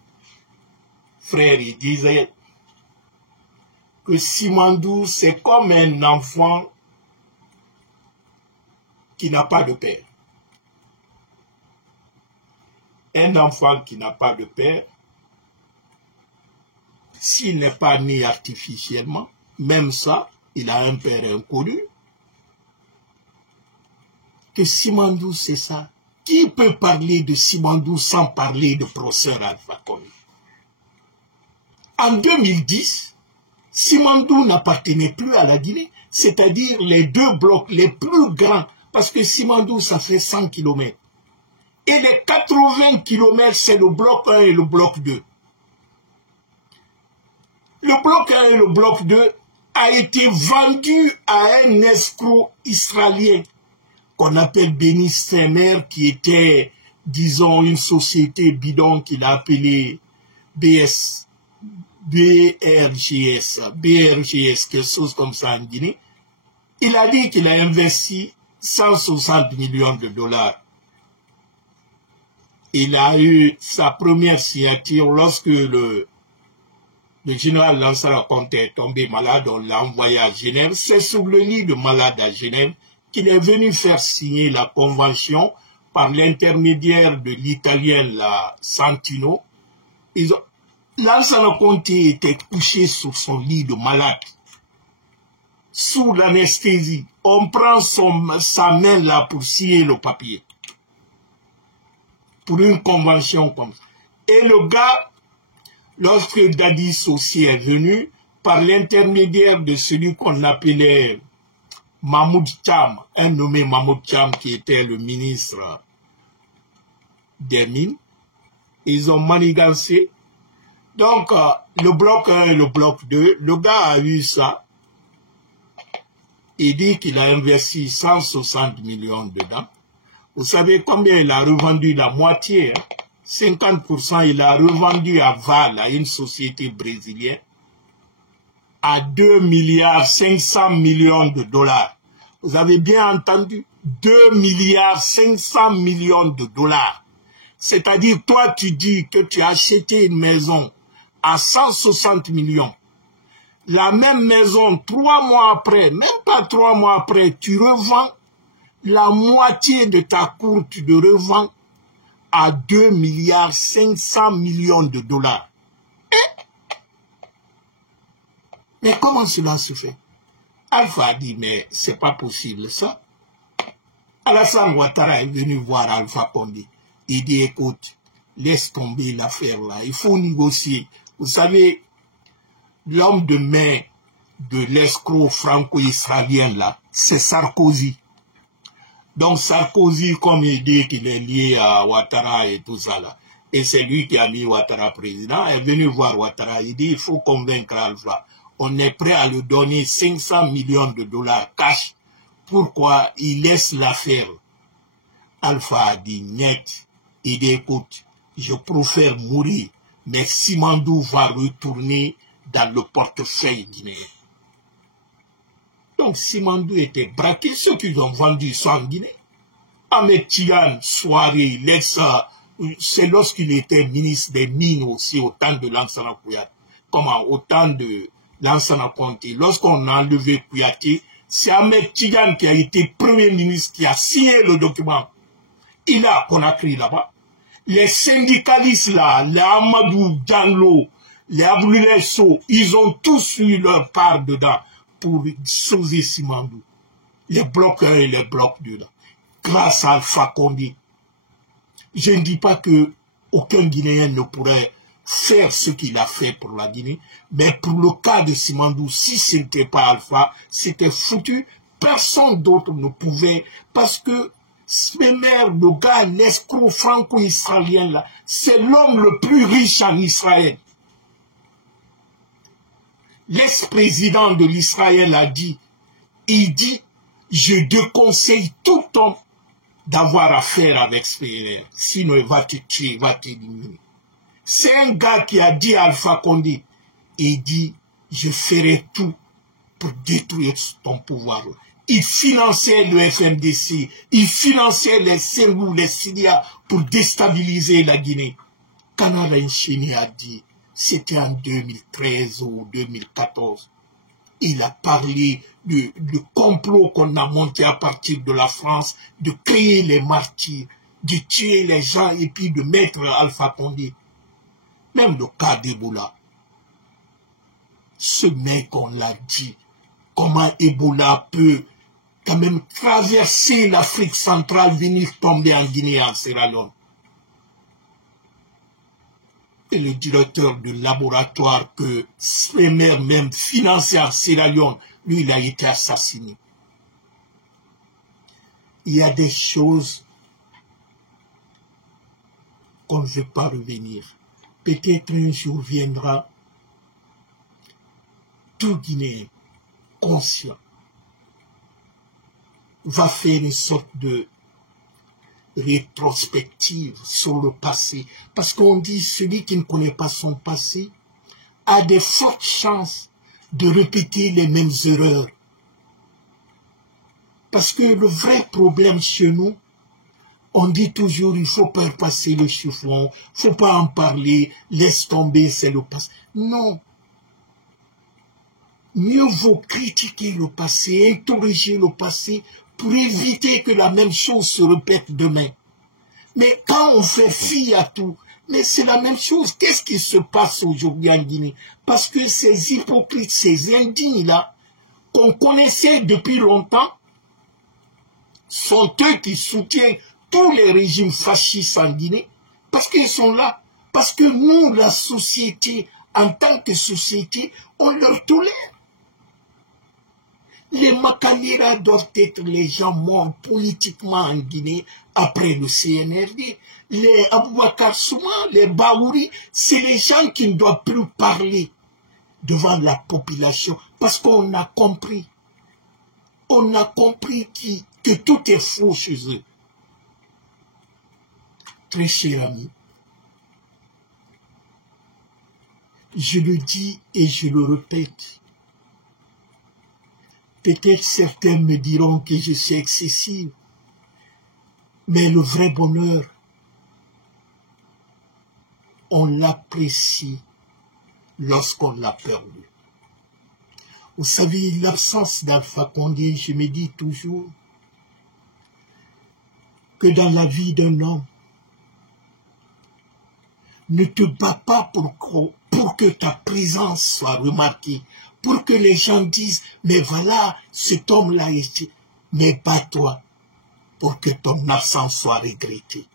frères, il disait que Simandou, c'est comme un enfant qui n'a pas de père. Un enfant qui n'a pas de père, s'il n'est pas né artificiellement, même ça, il a un père inconnu. Que Simandou, c'est ça. Qui peut parler de Simandou sans parler de professeur Alpha Condé? En 2010, Simandou n'appartenait plus à la Guinée, c'est-à-dire les deux blocs les plus grands, parce que Simandou, ça fait 100 km. Et les 80 km, c'est le bloc 1 et le bloc 2. Le bloc 1 et le bloc 2 a été vendu à un escroc israélien qu'on appelle Denis Semer, qui était, disons, une société bidon qu'il a appelée BRGS, quelque chose comme ça en Guinée. Il a dit qu'il a investi 160 millions de dollars. Il a eu sa première signature lorsque le général Lansana Conté est tombé malade, on l'a envoyé à Genève. C'est sur le lit de malade à Genève qu'il est venu faire signer la convention par l'intermédiaire de l'italien la Santino. Lansana Conté était couché sur son lit de malade, sous l'anesthésie. On prend sa main là pour signer le papier, pour une convention comme ça. Et le gars, lorsque Dadis aussi est venu, par l'intermédiaire de celui qu'on appelait Mahmoud Cham, un nommé Mahmoud Cham qui était le ministre des Mines, ils ont manigancé. Donc, le bloc 1 et le bloc 2, le gars a eu ça. Il dit qu'il a investi 160 millions dedans. Vous savez combien il a revendu? La moitié, hein? 50%, il a revendu à Val, à une société brésilienne, à 2 milliards 500 millions de dollars. Vous avez bien entendu? 2 milliards 500 millions de dollars. C'est-à-dire, toi, tu dis que tu as acheté une maison à 160 millions. La même maison, 3 mois après, même pas 3 mois après, tu revends la moitié de ta cour, tu le revends à 2 milliards 500 millions de dollars. Mais comment cela se fait? Alpha a dit, mais c'est pas possible ça. Alassane Ouattara est venu voir Alpha Condé. Il dit, écoute, laisse tomber l'affaire là, il faut négocier. Vous savez, l'homme de main de l'escroc franco-israélien là, c'est Sarkozy. Donc Sarkozy, comme il dit qu'il est lié à Ouattara et tout ça là, et c'est lui qui a mis Ouattara président, est venu voir Ouattara, il dit il faut convaincre Alpha. On est prêt à lui donner 500 millions de dollars cash. Pourquoi il laisse l'affaire? Alpha a dit net. Il dit écoute, je préfère mourir, mais Simandou va retourner dans le portefeuille guinéen. Donc Simandou était braqué, ceux qui ont vendu sont en Guinée. Ahmed Tidiane, soirée, c'est lorsqu'il était ministre des Mines aussi, au temps de Lansana Kouyaté. Comment, au temps de Lansana Conté. Lorsqu'on a enlevé Kouyaté, c'est Ahmed Tidiane qui a été premier ministre, qui a signé le document. Il a Conakry là-bas. Les syndicalistes là, les Amadou Diallo, les Aboulile Sow, ils ont tous eu leur part dedans pour sauver Simandou. Les blocs 1 et les blocs 2 là. Grâce à Alpha Condé. Je ne dis pas que aucun Guinéen ne pourrait faire ce qu'il a fait pour la Guinée, mais pour le cas de Simandou, si ce n'était pas Alpha, c'était foutu. Personne d'autre ne pouvait, parce que Semer, le gars, l'escroc franco-israélien là, c'est l'homme le plus riche en Israël. L'ex-président de l'Israël a dit, il dit, je déconseille tout homme d'avoir affaire avec Semer, sinon il va te tuer, il va t'éliminer. C'est un gars qui a dit à Alpha Condé, il dit, je ferai tout pour détruire ton pouvoir. Il finançait le FNDC, il finançait les Servou, les Syria pour déstabiliser la Guinée. Canada Enchaîné a dit, c'était en 2013 ou 2014, Il a parlé du complot qu'on a monté à partir de la France, de créer les martyrs, de tuer les gens et puis de mettre Alpha Condé. Même le cas d'Ebola. Ce mec, on l'a dit, comment Ebola peut quand même traverser l'Afrique centrale, venir tomber en Guinée, en Sierra Leone. Et le directeur du laboratoire que Spremer même finançait en Sierra Leone, lui, il a été assassiné. Il y a des choses qu'on ne veut pas revenir. Peut-être un jour viendra, tout Guinéen conscient va faire une sorte de rétrospective sur le passé. Parce qu'on dit celui qui ne connaît pas son passé a de fortes chances de répéter les mêmes erreurs. Parce que le vrai problème chez nous, on dit toujours il faut pas passer le chiffon, il ne faut pas en parler, laisse tomber, c'est le passé. Non. Mieux vaut critiquer le passé, interroger le passé pour éviter que la même chose se répète demain. Mais quand on fait fi à tout, mais c'est la même chose. Qu'est-ce qui se passe aujourd'hui en Guinée? Parce que ces hypocrites, ces indignes-là, qu'on connaissait depuis longtemps, sont eux qui soutiennent tous les régimes fascistes en Guinée, parce qu'ils sont là. Parce que nous, la société, en tant que société, on leur tolère. Les Makanira doivent être les gens morts politiquement en Guinée après le CNRD. Les Aboubakar Souma, les Baouri, c'est les gens qui ne doivent plus parler devant la population parce qu'on a compris. On a compris que tout est faux chez eux. Très cher ami, je le dis et je le répète. Peut-être certains me diront que je suis excessif, mais le vrai bonheur, on l'apprécie lorsqu'on l'a perdu. Vous savez, l'absence d'Alpha Condé, je me dis toujours que dans la vie d'un homme, ne te bats pas pour que ta présence soit remarquée, pour que les gens disent, mais voilà, cet homme-là est... Mais bats-toi pour que ton absence soit regrettée.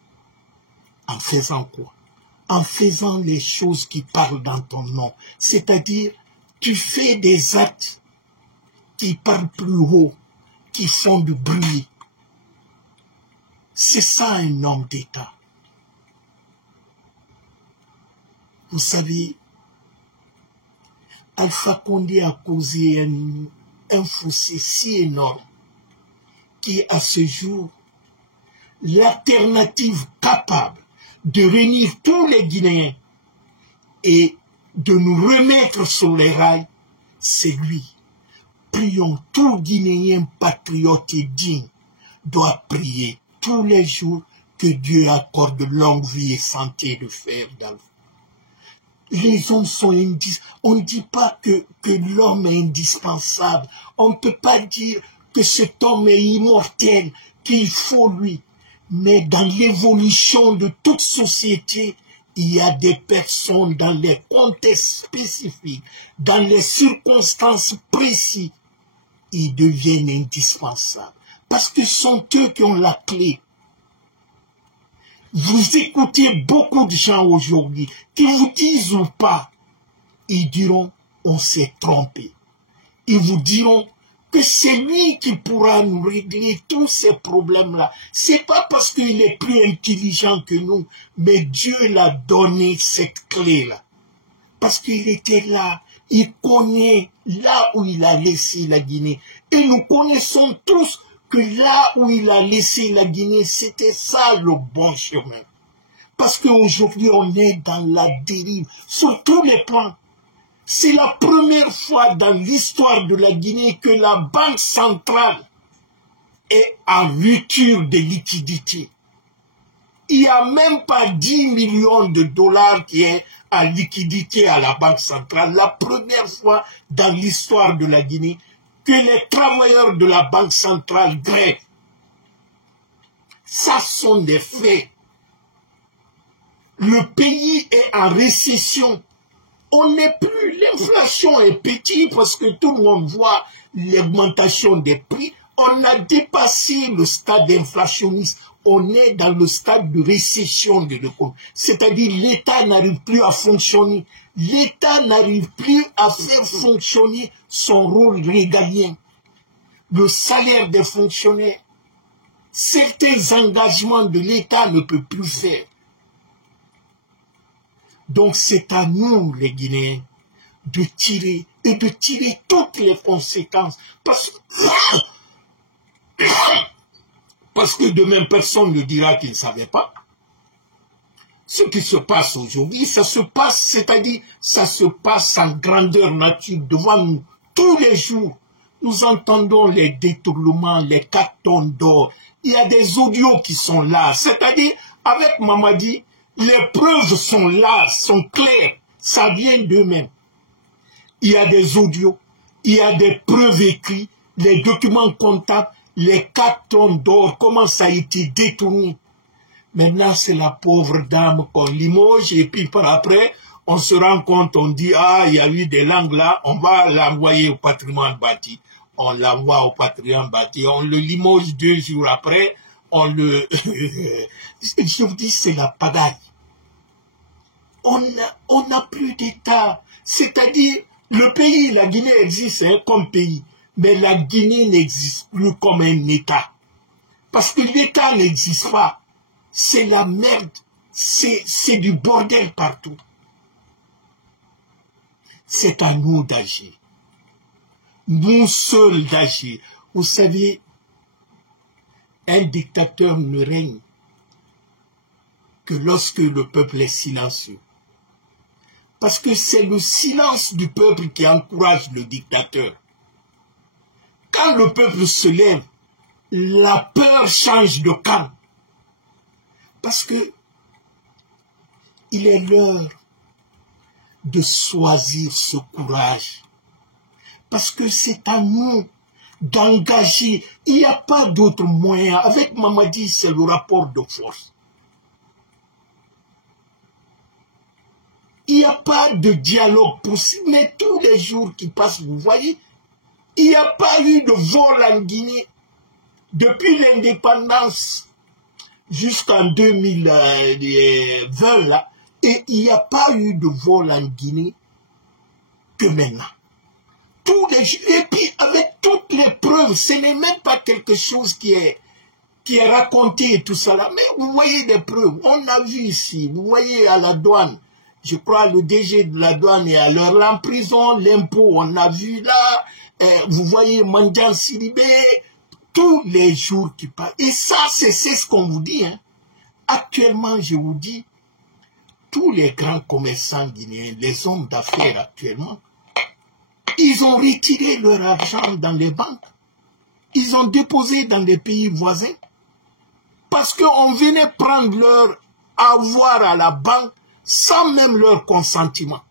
En faisant quoi? En faisant les choses qui parlent dans ton nom. C'est-à-dire, tu fais des actes qui parlent plus haut, qui font du bruit. C'est ça un homme d'État. Vous savez, Alpha Condé a causé un fossé si énorme qui, à ce jour, l'alternative capable de réunir tous les Guinéens et de nous remettre sur les rails, c'est lui. Prions, tout Guinéen patriote et digne doit prier tous les jours que Dieu accorde longue vie et santé de fer d'Alpha. Les hommes sont indispensables. On ne dit pas que l'homme est indispensable. On ne peut pas dire que cet homme est immortel, qu'il faut lui. Mais dans l'évolution de toute société, il y a des personnes dans les contextes spécifiques, dans les circonstances précises, ils deviennent indispensables. Parce que ce sont eux qui ont la clé. Vous écoutez beaucoup de gens aujourd'hui qui vous disent ou pas, ils diront on s'est trompé. Ils vous diront que c'est lui qui pourra nous régler tous ces problèmes-là. C'est pas parce qu'il est plus intelligent que nous, mais Dieu l'a donné cette clé-là. Parce qu'il était là, il connaît là où il a laissé la Guinée. Et nous connaissons tous que là où il a laissé la Guinée, c'était ça le bon chemin. Parce qu'aujourd'hui, on est dans la dérive, sur tous les plans. C'est la première fois dans l'histoire de la Guinée que la Banque centrale est en rupture de liquidité. Il n'y a même pas 10 millions de dollars qui est à liquidité à la Banque centrale. La première fois dans l'histoire de la Guinée que les travailleurs de la Banque centrale grèvent. Ça sont des faits. Le pays est en récession. On n'est plus, l'inflation est petite parce que tout le monde voit l'augmentation des prix. On a dépassé le stade inflationniste. On est dans le stade de récession de l'économie. C'est-à-dire l'État n'arrive plus à fonctionner. L'État n'arrive plus à faire fonctionner son rôle régalien. Le salaire des fonctionnaires. Certains engagements de l'État ne peut plus faire. Donc c'est à nous, les Guinéens, de tirer toutes les conséquences. Parce que demain, personne ne dira qu'il ne savait pas. Ce qui se passe aujourd'hui, ça se passe, c'est-à-dire, ça se passe en grandeur nature devant nous. Tous les jours, nous entendons les détournements, les 4 tonnes d'or. Il y a des audios qui sont là. C'est-à-dire, avec Mamadi, les preuves sont là, sont claires. Ça vient d'eux-mêmes. Il y a des audios, il y a des preuves écrites, les documents comptables, les 4 tonnes d'or, comment ça a été détourné. Maintenant, c'est la pauvre dame qu'on limoge et puis par après, on se rend compte, on dit, ah, il y a eu des langues là, on va l'envoyer au patrimoine bâti. On l'envoie au patrimoine bâti, on le limoge 2 jours après, on le... Je vous dis, c'est la pagaille. On n'a plus d'État. C'est-à-dire, le pays, la Guinée existe comme pays, mais la Guinée n'existe plus comme un État. Parce que l'État n'existe pas. C'est la merde. C'est du bordel partout. C'est à nous d'agir. Nous seuls d'agir. Vous savez, un dictateur ne règne que lorsque le peuple est silencieux. Parce que c'est le silence du peuple qui encourage le dictateur. Quand le peuple se lève, la peur change de camp. Parce que il est l'heure de choisir ce courage. Parce que c'est à nous d'engager. Il n'y a pas d'autre moyen. Avec Mamadi, c'est le rapport de force. Il n'y a pas de dialogue possible. Mais tous les jours qui passent, vous voyez, il n'y a pas eu de vol en Guinée. Depuis l'indépendance jusqu'en 2020, là, et il n'y a pas eu de vol en Guinée que maintenant. Et puis avec toutes les preuves, ce n'est même pas quelque chose qui est raconté et tout ça là. Mais vous voyez des preuves, on a vu ici, vous voyez à la douane, je crois le DG de la douane est à l'heure en prison, l'impôt, on a vu là, vous voyez Mandian Sidibé, tous les jours qui passent. Et ça, c'est ce qu'on vous dit. Hein. Actuellement, je vous dis, tous les grands commerçants guinéens, les hommes d'affaires actuellement, ils ont retiré leur argent dans les banques. Ils ont déposé dans les pays voisins. Parce qu'on venait prendre leur avoir à la banque sans même leur consentement.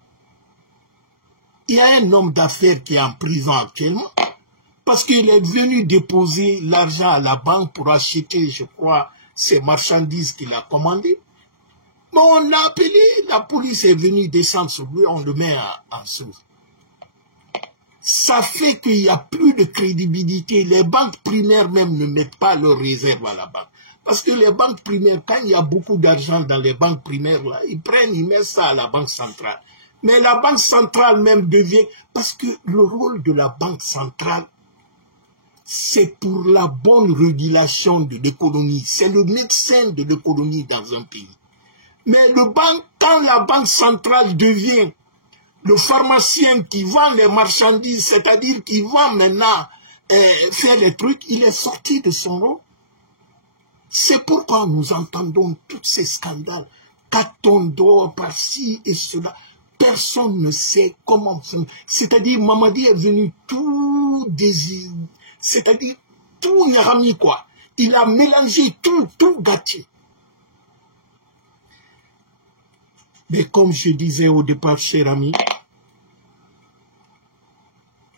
Il y a un homme d'affaires qui est en prison actuellement parce qu'il est venu déposer l'argent à la banque pour acheter, je crois, ces marchandises qu'il a commandées. Mais on l'a appelé, la police est venue descendre sur lui, on le met en sauve. Ça fait qu'il n'y a plus de crédibilité. Les banques primaires même ne mettent pas leurs réserves à la banque. Parce que les banques primaires, quand il y a beaucoup d'argent dans les banques primaires, là, ils mettent ça à la banque centrale. Mais la banque centrale même devient... Parce que le rôle de la banque centrale, c'est pour la bonne régulation de l'économie. C'est le médecin de l'économie dans un pays. Mais quand la banque centrale devient le pharmacien qui vend les marchandises, c'est-à-dire qui va maintenant faire les trucs, il est sorti de son rôle. C'est pourquoi nous entendons tous ces scandales. 4 tonnes d'or par-ci et cela. Personne ne sait comment faire. C'est-à-dire, Mamadi est venu tout désir. C'est-à-dire, tout Nyarami, quoi. Il a mélangé tout gâté. Mais comme je disais au départ, cher ami,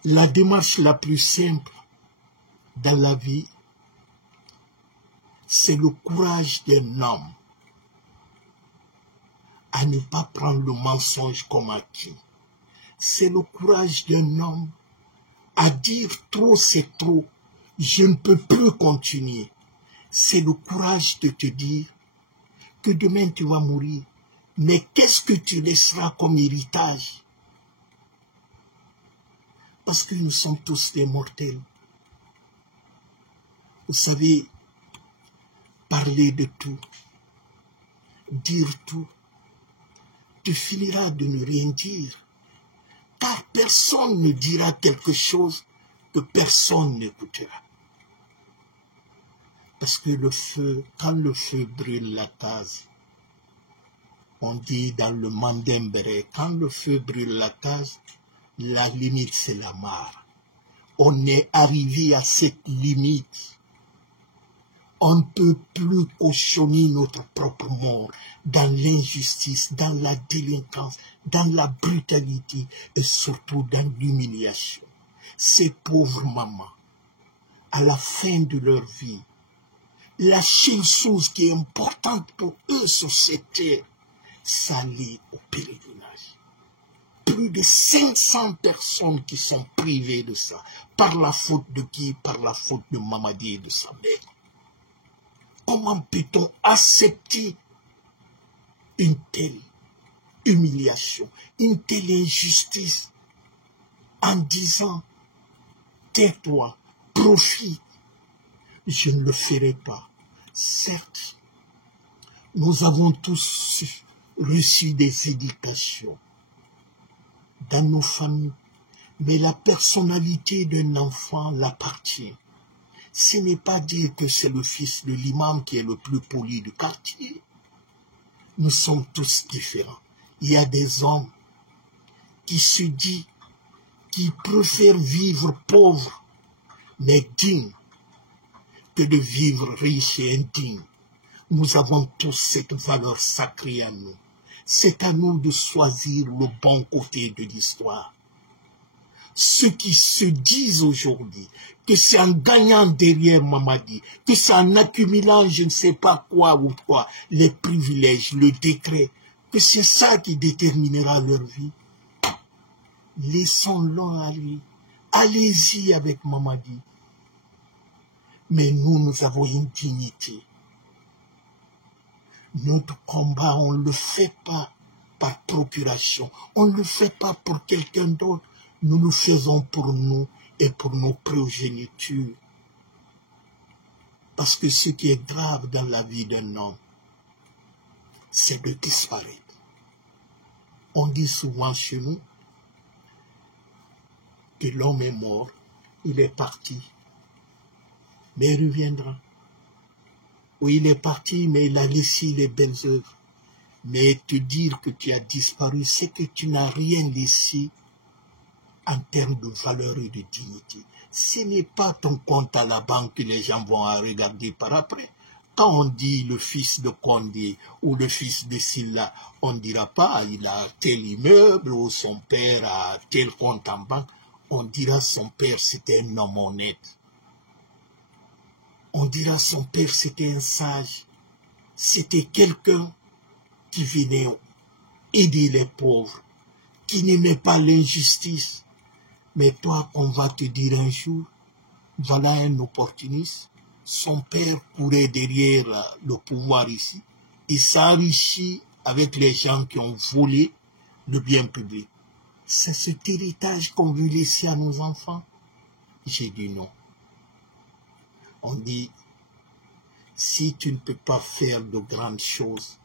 la démarche la plus simple dans la vie, c'est le courage d'un homme à ne pas prendre le mensonge comme acquis. C'est le courage d'un homme à dire trop c'est trop, je ne peux plus continuer. C'est le courage de te dire que demain tu vas mourir. Mais qu'est-ce que tu laisseras comme héritage? Parce que nous sommes tous des mortels. Vous savez, parler de tout, dire tout, tu finiras de ne rien dire. Car personne ne dira quelque chose que personne n'écoutera. Parce que le feu, quand le feu brûle la case, on dit dans le Mandembere, quand le feu brûle la case, la limite c'est la mort. On est arrivé à cette limite. On ne peut plus cautionner notre propre mort dans l'injustice, dans la délinquance, dans la brutalité et surtout dans l'humiliation. Ces pauvres mamans, à la fin de leur vie, la seule chose qui est importante pour eux sur cette terre, c'est aller au pèlerinage. Plus de 500 personnes qui sont privées de ça. Par la faute de qui? Par la faute de Mamadi et de sa mère. Comment peut-on accepter une telle humiliation, une telle injustice en disant « tais-toi, profite ». Je ne le ferai pas. Certes, nous avons tous reçu des éducations dans nos familles, mais la personnalité d'un enfant l'appartient. Ce n'est pas dire que c'est le fils de l'imam qui est le plus poli du quartier. Nous sommes tous différents. Il y a des hommes qui se disent qu'ils préfèrent vivre pauvre, mais digne, que de vivre riche et indigne. Nous avons tous cette valeur sacrée à nous. C'est à nous de choisir le bon côté de l'histoire. Ceux qui se disent aujourd'hui que c'est en gagnant derrière Mamadi, que c'est en accumulant je ne sais pas quoi ou quoi, les privilèges, le décret, que c'est ça qui déterminera leur vie. Laissons-le aller. Allez-y avec Mamadi. Mais nous avons une dignité. Notre combat, on ne le fait pas par procuration. On ne le fait pas pour quelqu'un d'autre. Nous le faisons pour nous et pour nos progénitures. Parce que ce qui est grave dans la vie d'un homme, c'est de disparaître. On dit souvent chez nous que l'homme est mort, il est parti, mais il reviendra. Oui, il est parti, mais il a laissé les belles œuvres. Mais te dire que tu as disparu, c'est que tu n'as rien laissé en termes de valeur et de dignité. Ce n'est pas ton compte à la banque que les gens vont regarder par après. Quand on dit le fils de Condé ou le fils de Silla, on ne dira pas il a tel immeuble ou son père a tel compte en banque. On dira son père c'était un homme honnête. On dira son père c'était un sage. C'était quelqu'un qui venait aider les pauvres, qui n'aimait pas l'injustice. Mais toi, on va te dire un jour, voilà un opportuniste, son père courait derrière le pouvoir ici, il s'enrichit avec les gens qui ont volé le bien public. C'est cet héritage qu'on veut laisser à nos enfants. J'ai dit non. On dit, si tu ne peux pas faire de grandes choses,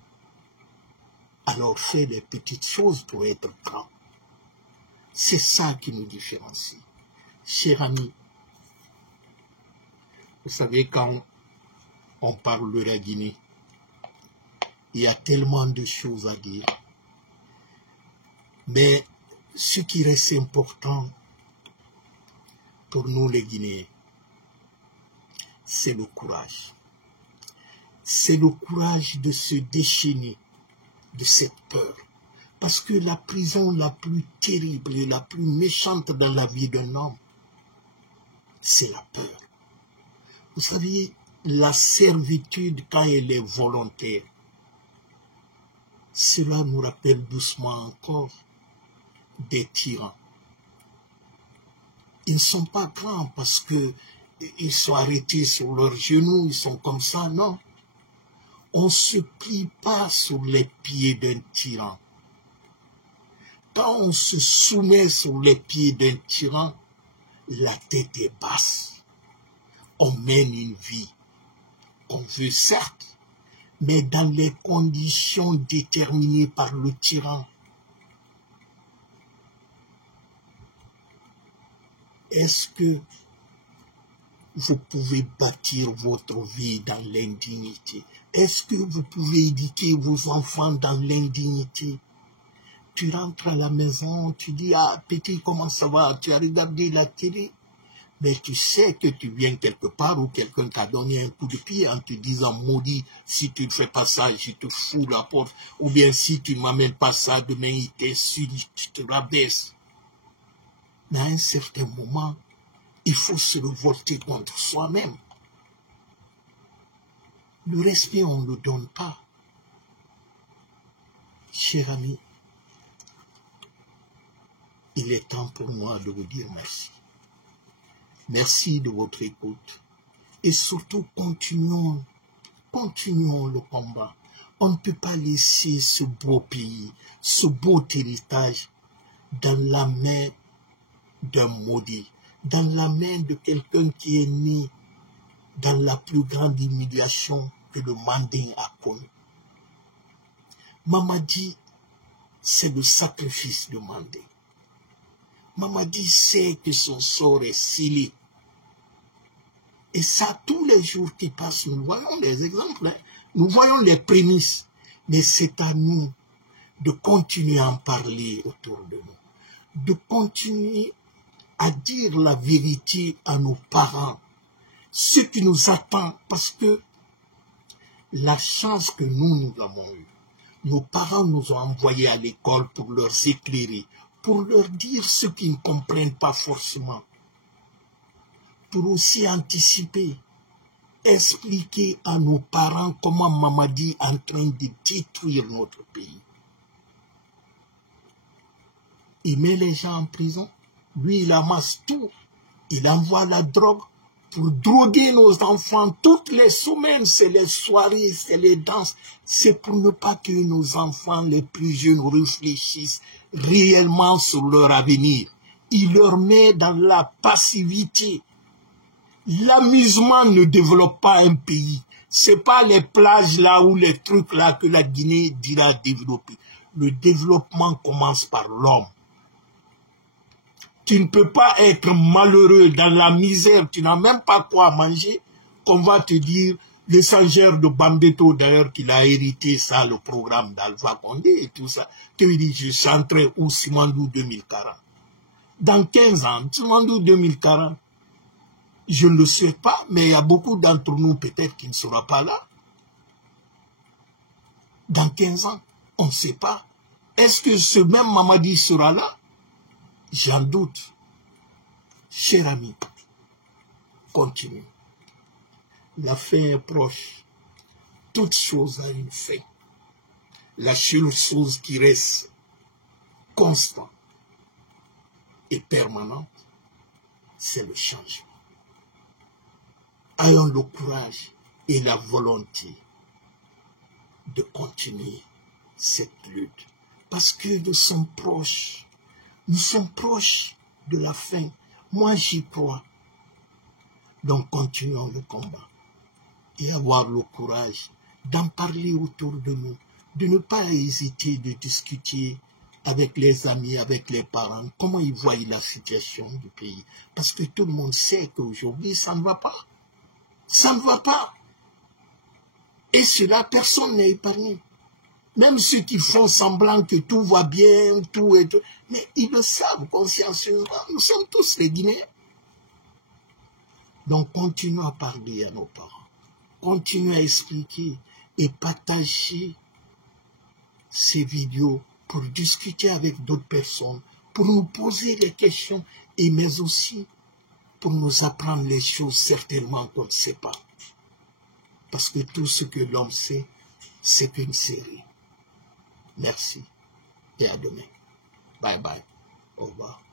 alors fais des petites choses pour être grand. C'est ça qui nous différencie. Chers amis, vous savez, quand on parle de la Guinée, il y a tellement de choses à dire. Mais ce qui reste important pour nous les Guinéens, c'est le courage. C'est le courage de se déchaîner de cette peur. Parce que la prison la plus terrible et la plus méchante dans la vie d'un homme, c'est la peur. Vous savez, la servitude, quand elle est volontaire, cela nous rappelle doucement encore des tyrans. Ils ne sont pas grands parce qu'ils sont arrêtés sur leurs genoux, ils sont comme ça, non. On ne se plie pas sur les pieds d'un tyran. Quand on se soumet sur les pieds d'un tyran, la tête est basse. On mène une vie qu'on veut certes, mais dans les conditions déterminées par le tyran. Est-ce que vous pouvez bâtir votre vie dans l'indignité? Est-ce que vous pouvez éduquer vos enfants dans l'indignité? Tu rentres à la maison, tu dis, ah, petit, comment ça va? Tu as regardé la télé? Mais tu sais que tu viens quelque part où quelqu'un t'a donné un coup de pied en te disant, maudit, si tu ne fais pas ça, je te fous la porte. Ou bien si tu ne m'amènes pas ça, demain il t'insulte, tu te rabaisses. Mais à un certain moment, il faut se révolter contre soi-même. Le respect, on ne le donne pas. Cher ami, il est temps pour moi de vous dire merci. Merci de votre écoute. Et surtout, continuons le combat. On ne peut pas laisser ce beau pays, ce beau héritage dans la main d'un maudit, dans la main de quelqu'un qui est né dans la plus grande humiliation que le Manding a connue. Mamadi, c'est le sacrifice de Manding. Mamadi sait que son sort est scellé. Et ça, tous les jours qui passent, nous voyons les exemples, hein. Nous voyons les prémices. Mais c'est à nous de continuer à en parler autour de nous, de continuer à dire la vérité à nos parents, ce qui nous attend, parce que la chance que nous avons eue, nos parents nous ont envoyés à l'école pour leur éclairer, pour leur dire ce qu'ils ne comprennent pas forcément, pour aussi anticiper, expliquer à nos parents comment Mamadi est en train de détruire notre pays. Il met les gens en prison, lui il amasse tout, il envoie la drogue pour droguer nos enfants toutes les semaines, c'est les soirées, c'est les danses, c'est pour ne pas que nos enfants les plus jeunes réfléchissent réellement sur leur avenir. Il leur met dans la passivité. L'amusement ne développe pas un pays. Ce n'est pas les plages là ou les trucs là que la Guinée dira développer. Le développement commence par l'homme. Tu ne peux pas être malheureux dans la misère, tu n'as même pas quoi manger, qu'on va te dire, l'échangeur de Bambeto d'ailleurs qu'il a hérité ça, le programme d'Alpha Condé et tout ça, te dit je suis entré au Simandou 2040. Dans 15 ans, Simandou 2040, je ne le souhaite pas, mais il y a beaucoup d'entre nous peut-être qui ne seront pas là. Dans 15 ans, on ne sait pas. Est-ce que ce même Mamadi sera là? J'en doute. Cher ami, continue. La fin est proche. Toute chose a une fin. La seule chose qui reste constante et permanente, c'est le changement. Ayons le courage et la volonté de continuer cette lutte. Parce que nous sommes proches de la fin. Moi, j'y crois. Donc, continuons le combat. Et avoir le courage d'en parler autour de nous. De ne pas hésiter de discuter avec les amis, avec les parents, comment ils voient la situation du pays. Parce que tout le monde sait qu'aujourd'hui, ça ne va pas. Ça ne va pas. Et cela, personne n'est épargné. Même ceux qui font semblant que tout va bien, tout est... Mais ils le savent consciencieusement. Nous sommes tous les Guinéens. Donc, continuons à parler à nos parents. Continuons à expliquer et partager ces vidéos pour discuter avec d'autres personnes, pour nous poser des questions, et mais aussi pour nous apprendre les choses certainement qu'on ne sait pas. Parce que tout ce que l'homme sait, c'est qu'une série. Merci et à demain. Bye bye. Au revoir.